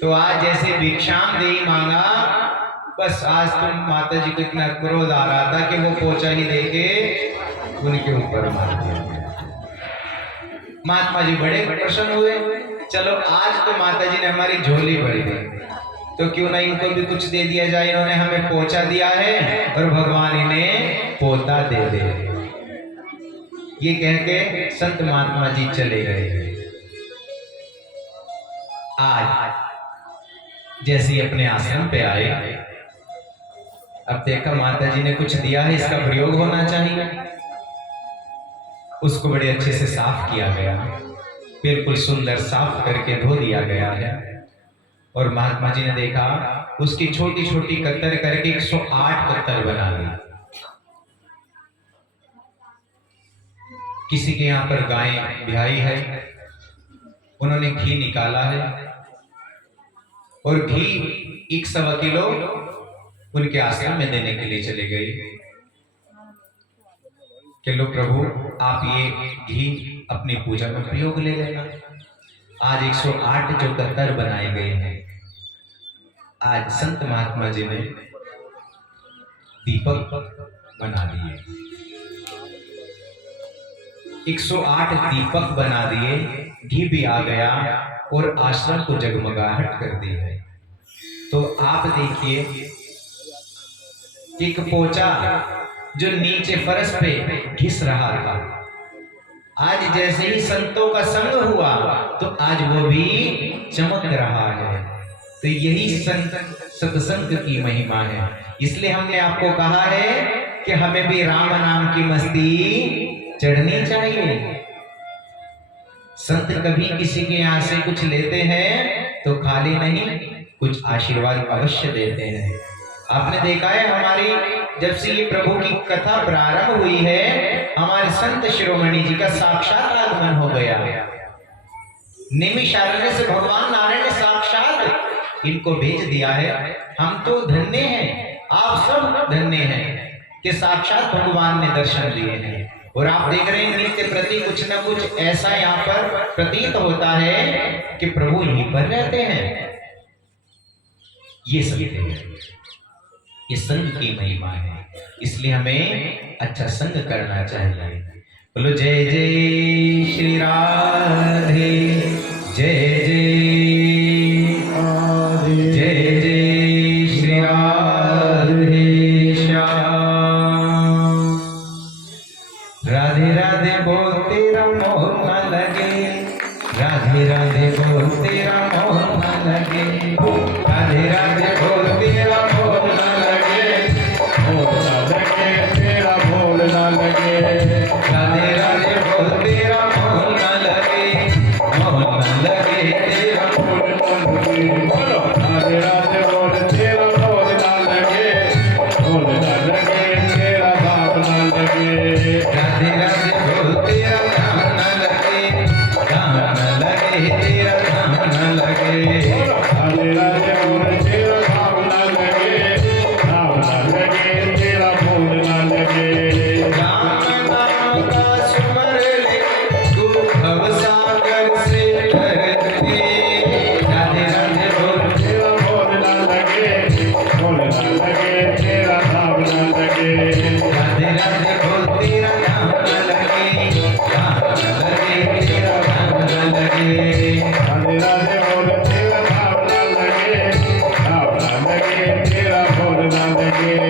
तो आज जैसे भिक्षाम देहि मांगा, बस आज तो माता जी को इतना क्रोध आ रहा था कि वो पोछा ही देके उनके ऊपर मार दिया। महात्मा जी बड़े प्रसन्न हुए, चलो आज तो माता जी ने हमारी झोली भर दी, तो क्यों ना इनको भी कुछ दे दिया जाए। इन्होंने हमें पोछा दिया है और भगवान इन्हें पोता दे दे। ये कह के संत महात्मा जी चले गए। आज जैसे ही अपने आश्रम पे आए, अब देखा माता जी ने कुछ दिया है, इसका प्रयोग होना चाहिए। उसको बड़े अच्छे से साफ किया गया, बिल्कुल सुंदर साफ करके धो दिया गया है। और महात्मा जी ने देखा उसकी छोटी छोटी कत्तर करके 108 कत्तर बना ली। किसी के यहाँ पर गाय ब्याई है, उन्होंने घी निकाला है और घी 1 किलो उनके आश्रम में देने के लिए चले गए कि लो प्रभु आप ये घी अपनी पूजा में प्रयोग ले लेना। आज 108 जो कत्तर बनाए गए हैं, आज संत महात्मा जी ने दीपक बना दिए, 108 दीपक बना दिए, घी भी आ गया और आश्रम को जगमगाहट कर दी है। तो आप देखिए, एक पोचा जो नीचे फर्श पे घिस रहा था, आज जैसे ही संतों का संग हुआ तो आज वो भी चमक रहा है। तो यही सत्संग की महिमा है। इसलिए हमने आपको कहा है कि हमें भी राम नाम की मस्ती चढ़नी चाहिए। संत कभी किसी के यहाँ से कुछ लेते हैं तो खाली नहीं, कुछ आशीर्वाद अवश्य देते हैं। आपने देखा है, हमारी जब से ये प्रभु की कथा प्रारंभ हुई है, हमारे संत शिरोमणि जी का साक्षात आगमन हो गया। निमिषारण्य से भगवान नारायण ने साक्षात इनको भेज दिया है। हम तो धन्य हैं, आप सब धन्य हैं कि साक्षात भगवान ने दर्शन दिए हैं। और आप देख रहे हैं, नित्य प्रति कुछ न कुछ ऐसा यहाँ पर प्रतीत होता है कि प्रभु यहीं पर रहते हैं। ये सत्य है, ये संग की महिमा है। इसलिए हमें अच्छा संग करना चाहिए। बोलो जय जय श्री राधे, जय जय जय जय श्री राधे श्याम। राधे राधे बोल तेरा मोह न लगे, राधे राधे बोल तेरा मोह न लगे, राधे राधे बोल तेरा मोह न लगे, तेरा भोल ना लगे, राधे राधे बोल तेरा मोह न लगे, मोह न लगे तेरा बोलो राधे राधे बोल तेरा भोल ना लगे, भोल ना लगे तेरा भाव ना लगे, राधे राधे बोल तेरा राम न लगे, राम न लगे तेरा राम न लगे, राधे राधे बोल तेरा भाव ना लगे, भाव ना लगे तेरा भोल ना लगे, राम नाम का सुमर ले तू भव सागर से तरते। राधे राधे बोल तेरा भोल ना लगे, भोल ना लगे तेरा भाव ना लगे, राधे राधे बोल तेरा राम न लगे, राम न लगे तेरा राम न लगे, राधे राधे बोल तेरा भाव ना लगे, भाव ना लगे तेरा भोल ना लगे।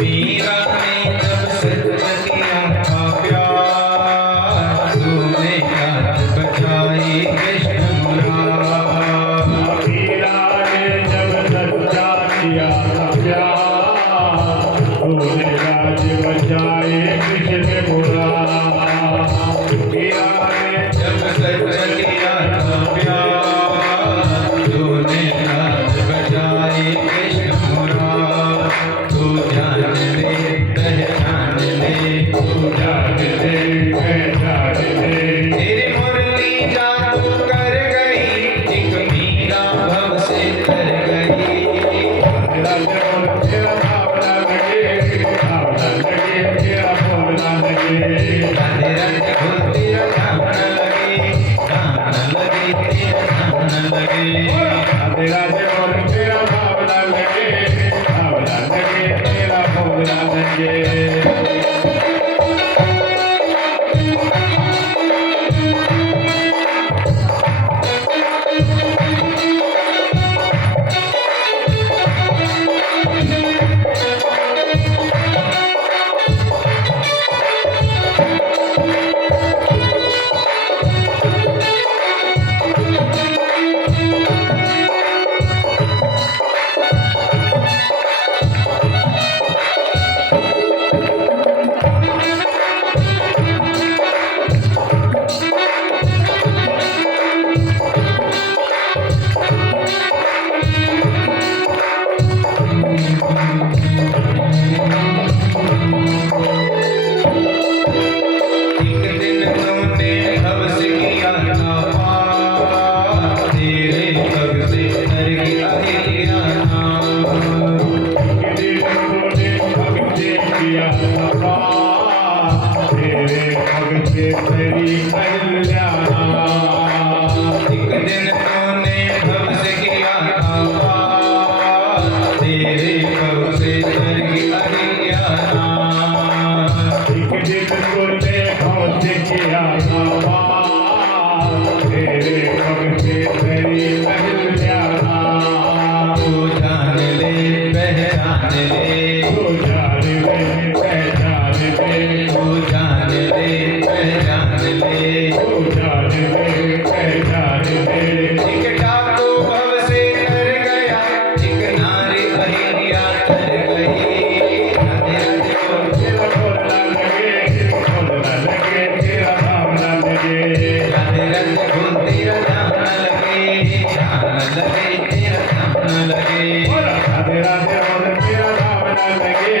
मीरा ने जब सच किया था प्यार, तूने याद बचाई कृष्ण मुरार। मीरा ने जब सच्चा किया था प्यार, तूने राज बचाए कृष्ण मुरार। मीरा ने जब सच किया था प्यार, तूने याद बचाई कृष्ण मुरार। तू जान ले पहचान ले, तू जान ले पहचान ले, तेरी मुरली जादू तेरी महल जाना। एक दिन तूने भव से किया था पार, तेरे भव से तेरी अहिल्याना। एक दिन तूने भव से किया था पार, तेरे भव से तेरी महल जाना। तू जान ले पहचान ले, तू जान ले पहचान ले, तू जान ले पहचान ले, तू जान ले पहचान ले। एक डाकू भव से तर गया, एक नारी अहिल्या तर गई। राधे राधे बोल, तेरा बोलना लगे, बोलना लगे, तेरा नाम ना लगे। राधे राधे बोल, तेरा नाम न लगे, ध्यान न लगे, तेरा नाम न लगे। बोला राधे राधे बोल, तेरा नाम ना लगे,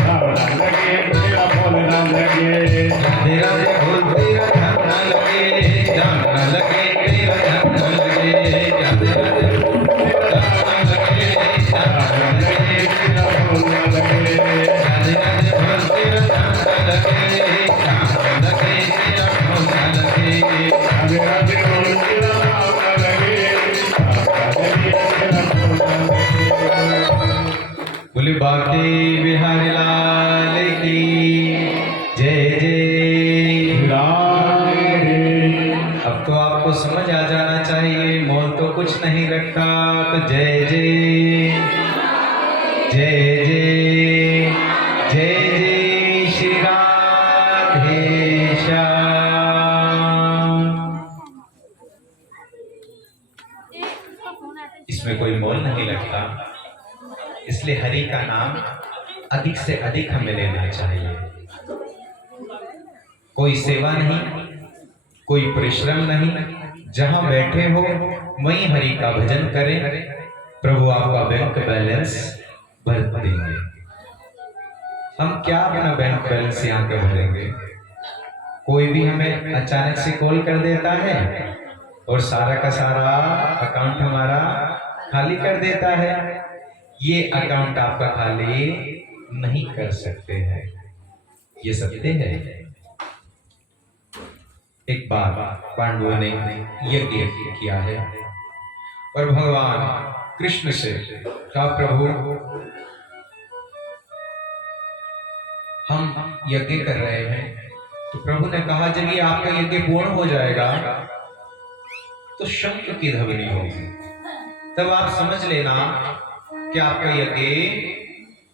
नाम ना लगे, तेरा बोलना लगे। राधे राधे बोल, तेरा ध्यान न लगे, ध्यान न लगे, तेरा ध्यान न लगे। राधे राधे बोल, तेरा ध्यान न लगे, ध्यान न लगे, तेरा बोलना लगे। राधे राधे बोल, तेरा ध्यान न लगे, ध्यान न लगे, तेरा बोल न लगे। राधे राधे बोल, तेरा नाम ना लगे, नाम ना लगे, तेरा बोलना लगे। बोले बांके बिहारी लाल की जय जय। राधे अब तो आपको समझ आ जाना चाहिए, मोल तो कुछ नहीं रखा। तो जय जय जय जय जय जय श्री राधे श्याम। इसमें कोई मोल नहीं लगता, इसलिए हरि का नाम अधिक से अधिक हमें लेना चाहिए। कोई सेवा नहीं, कोई परिश्रम नहीं, जहां बैठे हो वहीं हरि का भजन करें, प्रभु आपका बैंक बैलेंस भर देंगे। हम क्या अपना बैंक बैलेंस यहाँ के भरेंगे? कोई भी हमें अचानक से कॉल कर देता है और सारा का सारा अकाउंट हमारा खाली कर देता है। ये अकाउंट आपका खाली नहीं कर सकते हैं, ये सत्य है। एक बार पांडवों ने यज्ञ किया है और भगवान कृष्ण से कहा, प्रभु हम यज्ञ कर रहे हैं। तो प्रभु ने कहा, जब ये आपका यज्ञ पूर्ण हो जाएगा तो शंख की ध्वनि होगी, तब आप समझ लेना कि आपका यज्ञ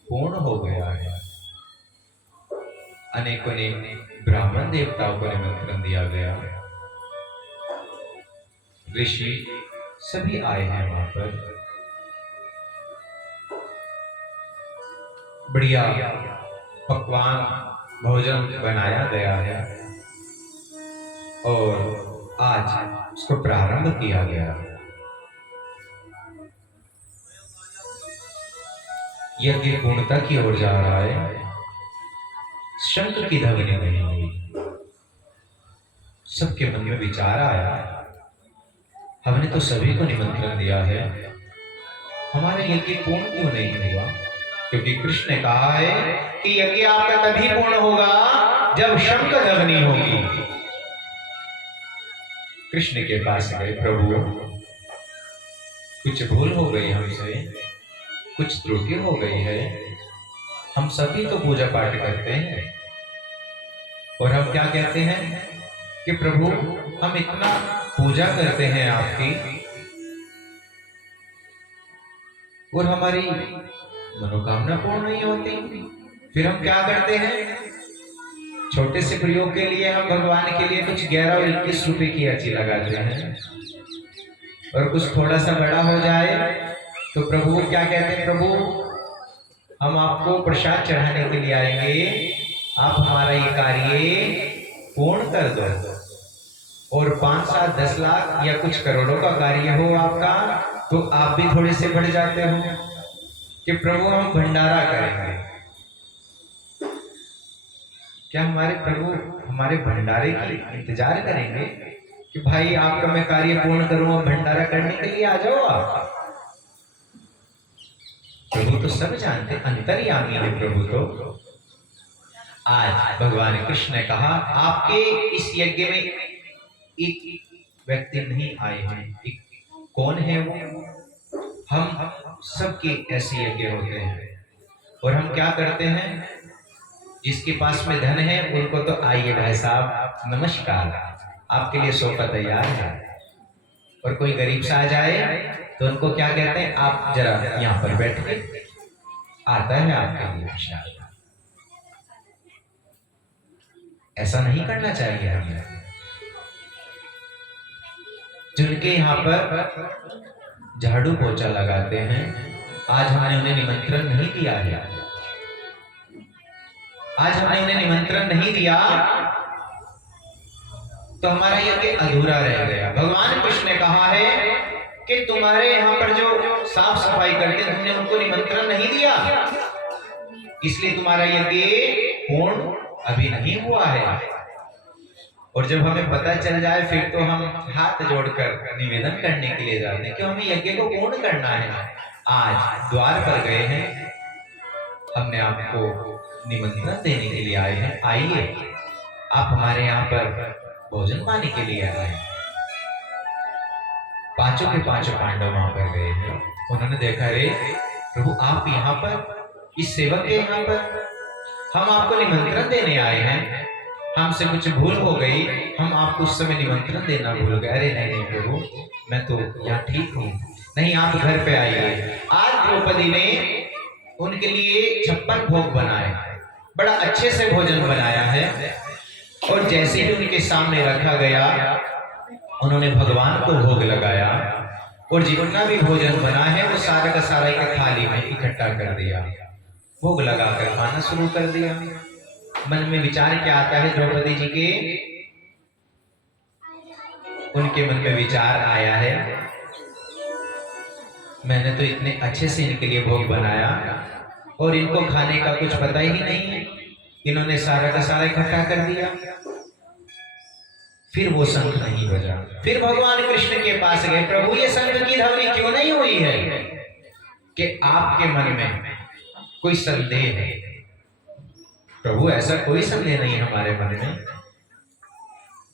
पूर्ण हो गया है। अनेकों ने ब्राह्मण देवताओं को निमंत्रण दिया गया, ऋषि सभी आए हैं वहां पर। बढ़िया पकवान भोजन बनाया गया है और आज उसको प्रारंभ किया गया। यज्ञ पूर्णता की ओर जा रहा है, शंख की ध्वनि नहीं हुई। सबके मन में विचार आया, हमने तो सभी को निमंत्रण दिया है, हमारा यज्ञ पूर्ण क्यों नहीं हुआ? क्योंकि कृष्ण ने कहा है कि यज्ञ आपका तभी पूर्ण होगा जब शंख ध्वनि होगी। कृष्ण के पास गए, प्रभु कुछ भूल हो गई हमसे, कुछ त्रुटि हो गई है। हम सभी तो पूजा पाठ करते हैं और हम क्या कहते हैं कि प्रभु हम इतना पूजा करते हैं आपकी और हमारी मनोकामना पूर्ण नहीं होती। फिर हम क्या करते हैं, छोटे से प्रयोग के लिए हम भगवान के लिए कुछ 11 और 21 रुपए की अर्जी लगाते हैं और कुछ थोड़ा सा बड़ा हो जाए तो प्रभु को क्या कहते हैं, प्रभु हम आपको प्रसाद चढ़ाने के लिए आएंगे, आप हमारा ये कार्य पूर्ण कर दो। और 5, 7, 10 लाख या कुछ करोड़ों का कार्य हो आपका तो आप भी थोड़े से बढ़ जाते हो कि प्रभु हम भंडारा करेंगे। क्या हमारे प्रभु हमारे भंडारे की इंतजार करेंगे कि भाई आपका मैं कार्य पूर्ण करूं और भंडारा करने के लिए आ जाओ आप? प्रभु तो सब जानते, अंतर्यामी है प्रभु। तो आज भगवान कृष्ण ने कहा आपके इस यज्ञ में एक व्यक्ति नहीं आए हैं। कौन है वो? हम सबके ऐसे यज्ञ होते हैं और हम क्या करते हैं, जिसके पास में धन है उनको तो आइए भाई साहब नमस्कार, आपके लिए सोफा तैयार है। और कोई गरीब सा आ जाए तो उनको क्या कहते हैं, आप जरा यहाँ पर बैठिए, आता है आपके लिए प्रसाद। ऐसा नहीं करना चाहिए हमें। जिनके यहाँ पर झाड़ू पोछा लगाते हैं, आज हमने उन्हें निमंत्रण नहीं दिया है, आज हमने उन्हें निमंत्रण नहीं दिया तो हमारा यज्ञ अधूरा रह गया। भगवान कृष्ण ने कहा है कि तुम्हारे यहाँ पर जो साफ सफाई करते हैं तुमने उनको निमंत्रण नहीं दिया, इसलिए तुम्हारा यज्ञ पूर्ण अभी नहीं हुआ है। और जब हमें पता चल जाए फिर तो हम हाथ जोड़कर निवेदन करने के लिए जाते हैं कि हमें यज्ञ को पूर्ण करना है। आज द्वार पर गए हैं, हमने आपको निमंत्रण देने के लिए आए हैं, आइए आप हमारे यहाँ पर भोजन पाने के लिए आए हैं। पांचों के पांचों पांडव वहां पर गए हैं, उन्होंने देखा रे प्रभु आप यहाँ पर इस सेवक के यहाँ पर, हम आपको निमंत्रण देने आए हैं, हमसे कुछ भूल हो गई, हम आपको उस समय निमंत्रण देना भूल गए। अरे नहीं नहीं प्रभु मैं तो यहाँ ठीक हूँ, नहीं आप घर पे आइए। आज द्रौपदी ने उनके लिए 56 भोग बनाए, बड़ा अच्छे से भोजन बनाया है। और जैसे ही उनके सामने रखा गया उन्होंने भगवान को भोग लगाया और जितना भी भोजन बना है वो सारा का सारा एक थाली में इकट्ठा कर दिया, भोग लगाकर खाना शुरू कर दिया। मन में विचार क्या आता है द्रौपदी जी के? उनके मन में विचार आया है मैंने तो इतने अच्छे से इनके लिए भोग बनाया और इनको खाने का कुछ पता ही नहीं है, इन्होंने सारा का सारा इकट्ठा कर दिया। फिर वो शंख नहीं बजा। फिर भगवान कृष्ण के पास गए, प्रभु ये शंख की ध्वनि क्यों नहीं हुई है? कि आपके मन में कोई संदेह है। प्रभु ऐसा कोई संदेह नहीं हमारे मन में,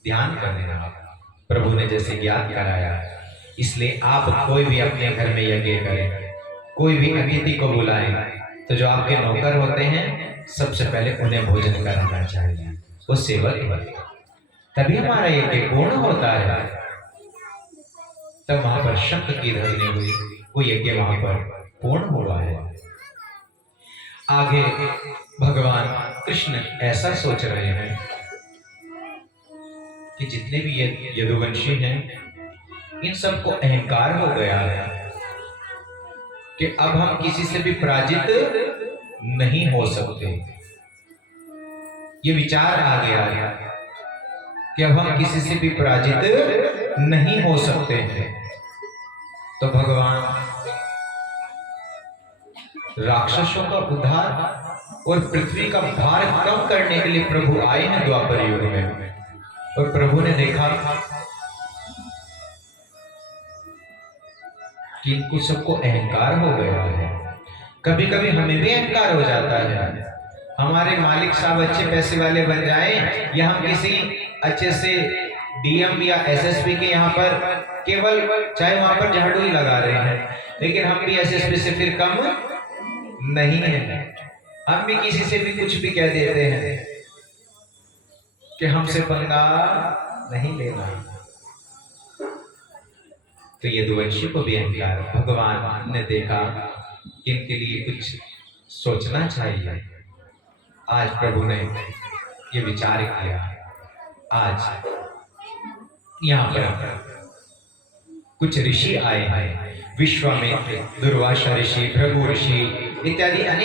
ध्यान कर लेना आप। प्रभु ने जैसे ज्ञान कराया, इसलिए आप कोई भी अपने घर में यज्ञ करें, कोई भी अतिथि को बुलाएं तो जो आपके नौकर होते हैं सबसे पहले उन्हें भोजन कराना चाहिए, वो सेवक है, तभी हमारा यज्ञ पूर्ण होता है। तब वहां पर शंख की ध्वनि हुई, वो यज्ञ वहां पर पूर्ण हुआ है। आगे भगवान कृष्ण ऐसा सोच रहे हैं कि जितने भी यदुवंशी हैं इन सबको अहंकार हो गया है कि अब हम किसी से भी पराजित नहीं हो सकते। ये विचार आ गया है कि अब हम किसी से भी पराजित नहीं हो सकते हैं। तो भगवान राक्षसों का उद्धार और पृथ्वी का भार कम करने के लिए प्रभु आए हैं द्वापर युग में। और प्रभु ने देखा कि इनको सबको अहंकार हो गया है। कभी कभी हमें भी अहंकार हो जाता है, हमारे मालिक साहब अच्छे पैसे वाले बन जाए या हम किसी अच्छे से डीएम या एसएसपी के यहाँ पर केवल चाहे वहां पर झाड़ू ही लगा रहे हैं, लेकिन हम भी एसएसपी से फिर कम नहीं है। हम भी किसी से भी कुछ भी कह देते हैं कि हमसे पंगा नहीं लेना। तो ये यदुवंशी को भी अहंकार, भगवान ने देखा कि इनके लिए कुछ सोचना चाहिए। आज प्रभु ने ये विचार किया, आज यहाँ पर कुछ ऋषि आए हैं, विश्वामित्र, दुर्वासा ऋषि, भृगु ऋषि इत्यादि अनेक